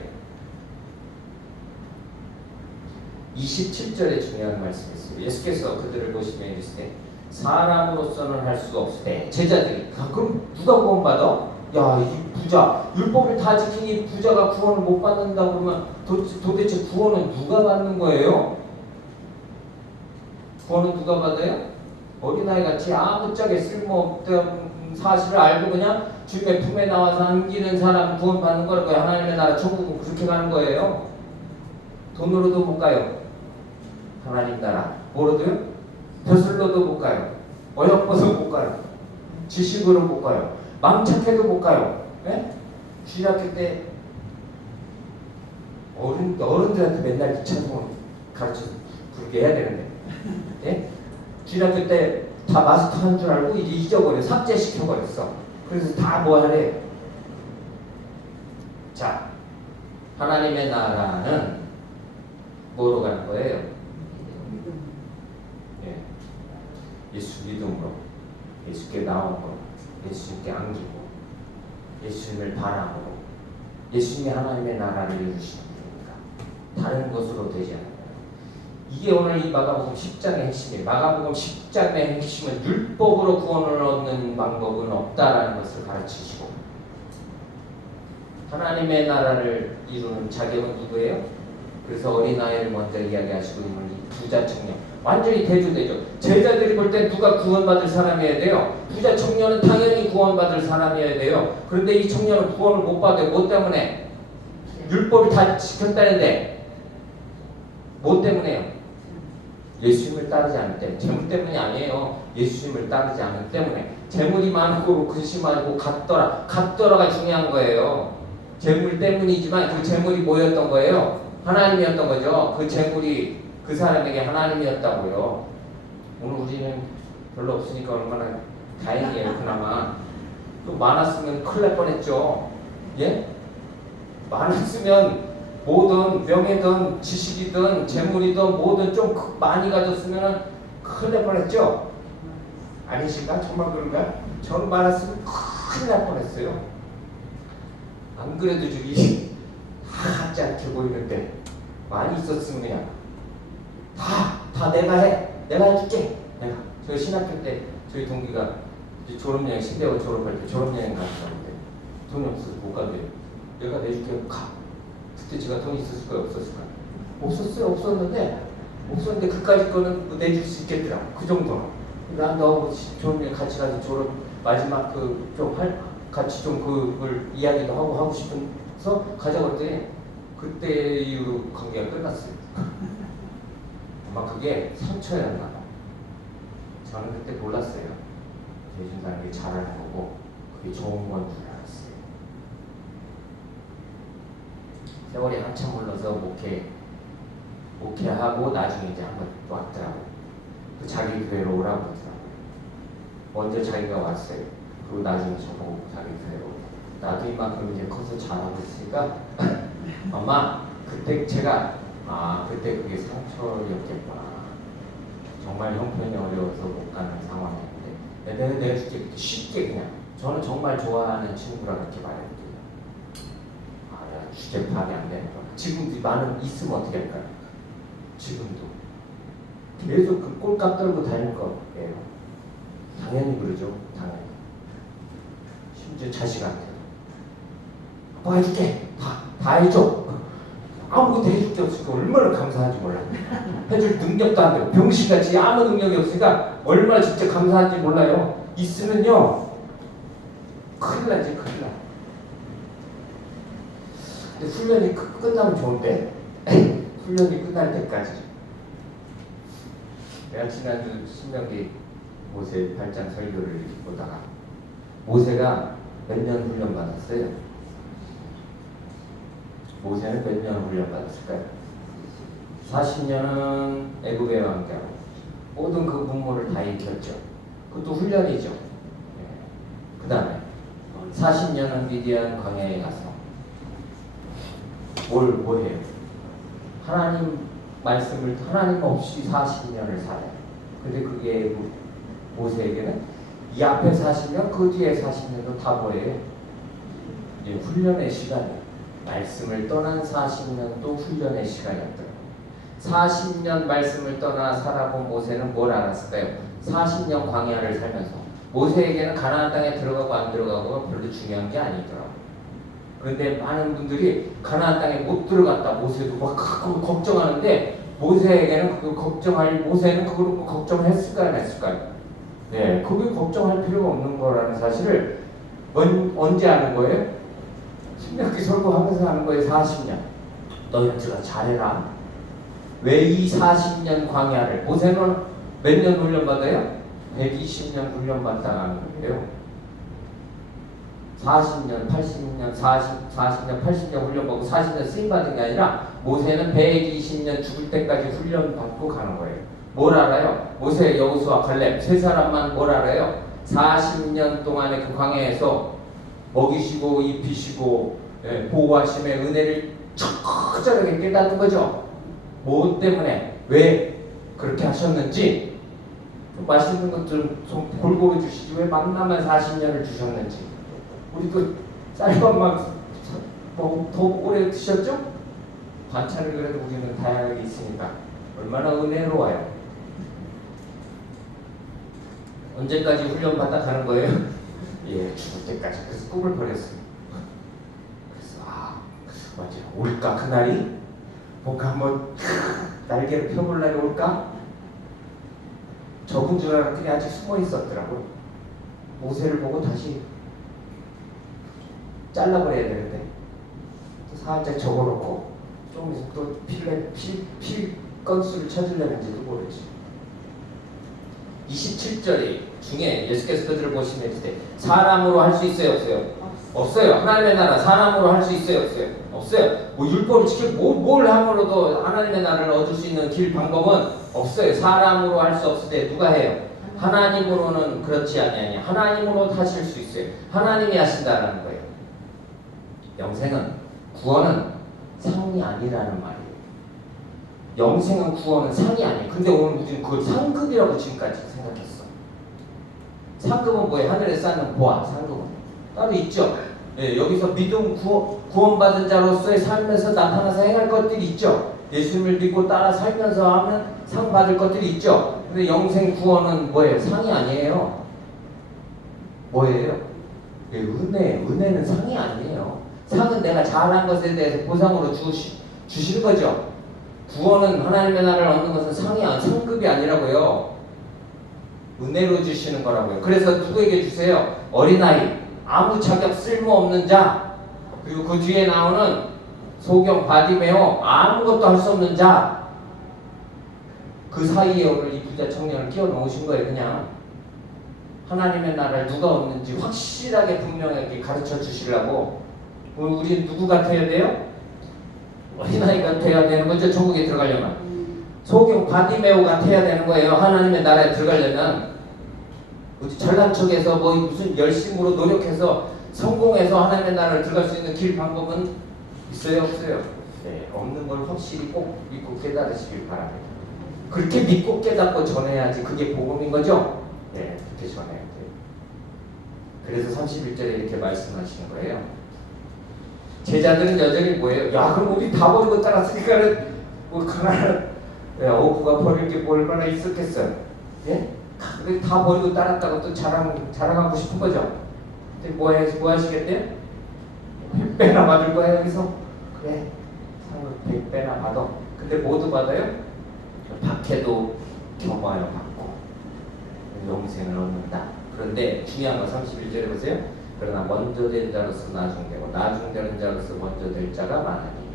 27절에 중요한 말씀이 있어요. 예수께서 그들을 보시며 이르시되 사람으로서는 할 수 없으되 제자들이 그럼 누가 구원받아? 야, 이 부자 율법을 다 지킨 이 부자가 구원을 못 받는다고 그러면 도대체 구원은 누가 받는 거예요? 구원은 누가 받아요? 어린아이같이 아무짝에 쓸모없던 사실을 알고 그냥 주님의 품에 나와서 안기는 사람 구원 받는 거라고. 하나님의 나라 천국은 그렇게 가는 거예요. 돈으로도 못 가요. 하나님 나라 뭐로도요? 벼슬로도 못 가요. 어여뻐서 못 가요. 지식으로 못 가요. 망착해도 못 가요. 예? 주일학교 때 어른들한테 맨날 이 찬송을 가르쳐 부르게 해야 되는데, 예? 주일학교 때 다 마스터한 줄 알고 이제 잊어버려. 삭제시켜버렸어. 그래서 다 뭐 하래? 자, 하나님의 나라는 뭐로 가는 거예요? 예. 예수 믿음으로, 예수께 나옴으로, 예수님께 안기고, 예수님을 바람으로, 예수님이 하나님의 나라를 이루시는 분이니까 다른 것으로 되지 않아요. 이게 오늘 이 마가복음 10장의 핵심이에요. 마가복음 10장의 핵심은 율법으로 구원을 얻는 방법은 없다라는 것을 가르치시고, 하나님의 나라를 이루는 자격은 누구예요? 그래서 어린아이를 먼저 이야기하시고 있는 이 부자 청년, 완전히 대조되죠. 제자들이 볼 때 누가 구원받을 사람이어야 돼요? 부자 청년은 당연히 구원받을 사람이어야 돼요. 그런데 이 청년은 구원을 못 받아요. 뭐 때문에? 율법을 다 지켰다는데 뭐 때문에요? 예수님을 따르지 않을 때문에. 재물 때문이 아니에요. 예수님을 따르지 않을 때문에. 재물이 많고 근심하고 갖더라가 중요한 거예요. 재물 때문이지만 그 재물이 뭐였던 거예요? 하나님이었던 거죠. 그 재물이 그 사람에게 하나님이었다고요. 오늘 우리는 별로 없으니까 얼마나 다행이에요. 그나마. 또 많았으면 큰일 날 뻔했죠. 예? 많았으면 뭐든 명예든 지식이든 재물이든 뭐든 좀 많이 가졌으면 큰일 날 뻔했죠. 아니신가? 정말 그런가? 저는 많았으면 큰일 날 뻔했어요. 안 그래도 저기 다 같지 않게 보이는데 많이 있었으면 그냥 다 내가 해. 내가 해줄게. 내가. 저 신학교 때 저희 동기가 이제 졸업여행 10대고 졸업할 때 졸업여행 갔었는데 돈이 없어서 못 가게. 내가 내줄게. 가. 그때 제가 돈이 있었을까요? 없었을까요? 없었는데 그까짓 거는 뭐 내줄 수 있겠더라. 그 정도는. 난 너 졸업여행 같이 가서 졸업 마지막 같이 좀 그걸 이야기도 하고 싶어서 가자고 했더니 그때 이후로 관계가 끝났어요. 아마 그게 상처였나 봐. 저는 그때 몰랐어요. 해준다는 게 잘하는 거고 그게 좋은 건 줄 알았어요. 세월이 한참 흘러서 목회하고 나중에 이제 한번 왔더라고요. 그 자기 교회로 오라고 하더라고요. 먼저 자기가 왔어요. 그리고 나중에 저보고 자기 교회로. 나도 이만큼 이제 커서 잘하고 있으니까 엄마 그때 제가 그때 그게 상처였겠구나. 정말 형편이 어려워서 못 가는 상황이었는데 내가 줄게. 쉽게 그냥 저는 정말 좋아하는 친구라 그렇게 말했거든요. 주제 파악이 안 되는 거야. 지금도 많은 있으면 어떻게 할까요? 지금도 계속 그 꼴값 떨고 다닐 거예요. 당연히 그러죠. 당연히. 심지어 자식한테 아빠 해줄게. 다 해줘. 아무것도 해줄 게 없으니까 얼마나 감사한지 몰라. 해줄 능력도 안 되고 병신같이 아무 능력이 없으니까 얼마나 진짜 감사한지 몰라요. 있으면요 큰일 나지 큰일 나. 근데 훈련이 끝나면 좋은데 훈련이 끝날 때까지. 내가 지난주 신명기 모세 8장 설교를 이렇게 보다가 모세가 몇 년 훈련 받았어요? 모세는 몇 년 훈련 받았을까요? 40년은 애굽의 왕자로 모든 그 문물을 다 익혔죠. 그것도 훈련이죠. 그 다음에 40년은 미디안 광야에 가서 뭘 해요? 하나님 말씀을 하나님 없이 40년을 살아요. 근데 그게 모세에게는 이 앞에 40년 그 뒤에 40년도 다 뭐예요? 이제 훈련의 시간이에요. 말씀을 떠난 40년도 훈련의 시간이었더라고요. 40년 말씀을 떠나 살아본 모세는 뭘 알았을까요? 40년 광야를 살면서 모세에게는 가나안 땅에 들어가고 안 들어가고가 별로 중요한 게 아니더라고요. 그런데 많은 분들이 가나안 땅에 못 들어갔다 모세도 막 걱정하는데 모세에게는 그걸 모세는 그걸 걱정을 했을까요 안 했을까요? 네, 그게 걱정할 필요가 없는 거라는 사실을 언제 아는 거예요? 신명기 설교하면서 하는 거예요. 40년. 너희들아 잘해라. 왜 이 40년 광야를 모세는 몇 년 훈련받아요? 120년 훈련받다는 거예요. 40년, 80년, 40년, 80년 훈련받고 40년 쓰임받은 게 아니라 모세는 120년 죽을 때까지 훈련받고 가는 거예요. 뭘 알아요? 모세, 여호수아, 갈렙 세 사람만 뭘 알아요? 40년 동안의 그 광야에서 먹이시고 입히시고 보호하심의 은혜를 적절하게 깨닫는 거죠. 뭐 때문에 왜 그렇게 하셨는지 좀 맛있는 것 좀 골고루 주시지 왜 만나면 40년을 주셨는지 우리 그 쌀밥만 더 오래 드셨죠? 반찬을 그래도 우리는 다양하게 있으니까 얼마나 은혜로워요. 언제까지 훈련받다 가는 거예요? 예, 죽을 때까지. 그래서 꿈을 버렸어요. 그래서 맞아 올까 그날이? 뭔가 한번 날개를 펴볼 날이 올까? 적은 줄 알았더니 아직 숨어 있었더라고요. 모세를 보고 다시 잘라버려야 되는데 또 살짝 적어놓고 좀 있으면 또 필 건수를 찾으려는지도 모르지. 27절 중에 예수께서 그들을 보시면 이르시되 사람으로 할 수 있어요 없어요? 없어요. 하나님의 나라 사람으로 할 수 있어요 없어요? 없어요. 뭐 율법을 지키고 뭘 함으로도 하나님의 나라를 얻을 수 있는 길 방법은 없어요. 사람으로 할 수 없을 때 누가 해요? 하나님으로는 그렇지 아니하니 하나님으로 하실 수 있어요. 하나님이 하신다라는 거예요. 영생은 구원은 상이 아니라는 말이에요. 영생은 구원은 상이 아니에요. 근데 오늘 우리는 그걸 상급이라고 지금까지 생각했어. 상급은 뭐예요? 하늘에 쌓는 보아. 상급은 따로 있죠. 예, 여기서 믿음 구원받은 자로서의 삶에서 나타나서 행할 것들이 있죠. 예수님을 믿고 따라 살면서 하면 상 받을 것들이 있죠. 근데 영생 구원은 뭐예요? 상이 아니에요. 뭐예요? 예, 은혜는 상이 아니에요. 상은 내가 잘한 것에 대해서 보상으로 주시는 거죠. 구원은 하나님의 나라를 얻는 것은 상급이 아니라고요. 은혜로 주시는 거라고요. 그래서 누구에게 주세요? 어린아이, 아무 자격 쓸모없는 자, 그리고 그 뒤에 나오는 소경 바디메오, 아무것도 할 수 없는 자. 그 사이에 오늘 이 부자 청년을 끼워 넣으신 거예요. 그냥 하나님의 나라를 누가 얻는지 확실하게 분명하게 가르쳐 주시려고. 우리 누구 같아야 돼요? 어린아이가 돼야 되는 거죠. 천국에 들어가려면. 소경 바디메오 같아야 되는 거예요. 하나님의 나라에 들어가려면. 잘난 척해서 뭐 무슨 열심으로 노력해서 성공해서 하나님의 나라를 들어갈 수 있는 길 방법은 있어요 없어요? 네, 없는 걸 확실히 꼭 믿고 깨달으시길 바랍니다. 그렇게 믿고 깨닫고 전해야지 그게 복음인 거죠? 네, 그렇게 전해야 돼요. 그래서 31절에 이렇게 말씀하시는 거예요. 제자들은 여전히 뭐예요? 야 그럼 우리 다 버리고 따랐으니까는 뭐 가난한 어부가 버릴 게 뭐 얼마나 있었겠어요? 예? 다 버리고 따랐다고 또 자랑하고 싶은 거죠. 뭐 하시겠대요? 100배나 받을 거야 여기서? 그래, 상을 100배나 받아. 근데 모두 받아요? 박해도 겸하여 받고 영생을 얻는다. 그런데 중요한 건 31절에 보세요. 그러나 먼저 된 자로서 나중되고 나중되는 자로서 먼저 될 자가 많으니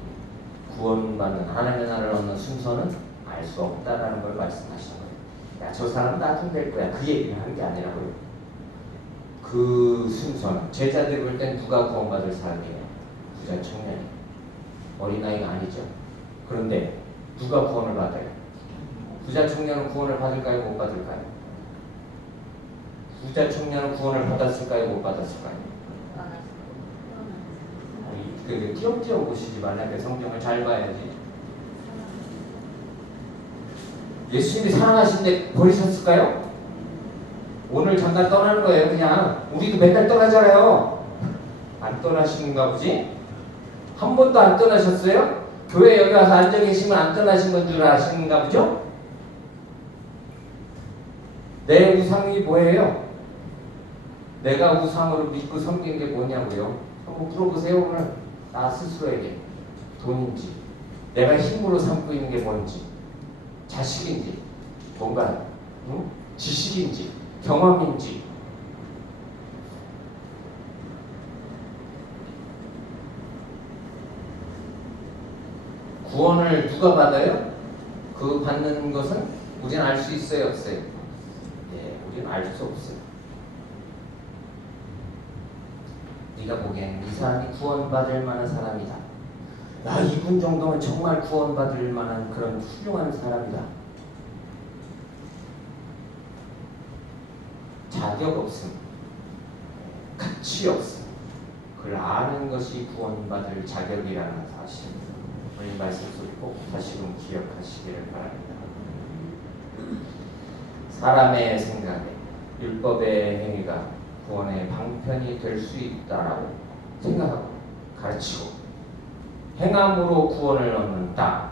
구원받는 하나님의 나라를 얻는 순서는 알 수 없다라는 걸 말씀하시는 거예요. 야, 저 사람 나중될 거야. 그 얘기를 하는 게 아니라고요. 그 순서는 제자들이 볼 땐 누가 구원받을 사람이에요? 부자 청년이. 어린아이가 아니죠. 그런데 누가 구원을 받아요? 부자 청년은 구원을 받을까요? 못 받을까요? 부자 청년은 구원을 받았을까요? 못 받았을까요? 아니, 띄엄띄엄 보시지 말라니까. 성경을 잘 봐야지. 예수님이 사랑하신데 버리셨을까요? 오늘 잠깐 떠나는 거예요. 그냥 우리도 맨날 떠나잖아요. 안 떠나시는가 보지? 한 번도 안 떠나셨어요? 교회 여기 와서 앉아 계시면 안 떠나신 건 줄 아시는가 보죠? 내 우상이 뭐예요? 내가 우상으로 믿고 섬긴 게 뭐냐고요? 한번 물어보세요. 오늘 나 스스로에게. 돈인지, 내가 힘으로 삼고 있는 게 뭔지, 자식인지, 뭔가 지식인지, 경험인지. 구원을 누가 받아요? 그 받는 것은 우리는 알 수 있어요, 없어요? 예, 우리는 알 수 없어요. 네가 보기엔 이 사람이 구원받을 만한 사람이다. 야, 이분 정도면 정말 구원받을 만한 그런 훌륭한 사람이다. 자격 없음, 가치 없음, 그걸 아는 것이 구원받을 자격이라는 사실. 우리 말씀 속에 꼭 다시금 기억하시기를 바랍니다. 사람의 생각에 율법의 행위가 구원의 방편이 될 수 있다라고 생각하고 가르치고, 행함으로 구원을 얻는다.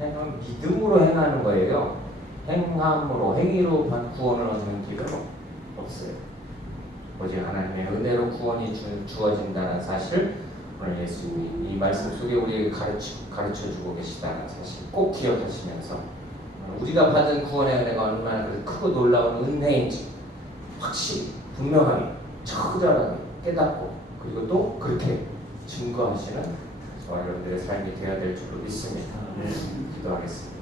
행함, 믿음으로 행하는 거예요. 행함으로, 행위로 구원을 얻는 길은 없어요. 오직 하나님의 은혜로 구원이 주어진다는 사실을 오늘 예수님이 이 말씀 속에 우리에게 가르쳐주고 계시다는 사실 꼭 기억하시면서 우리가 받은 구원의 은혜가 얼마나 크고 놀라운 은혜인지 확실히 분명하게 처절하게 깨닫고, 그리고 또 그렇게 증거하시는 저와 여러분들의 삶이 되어야 될 줄로 믿습니다. 기도하겠습니다.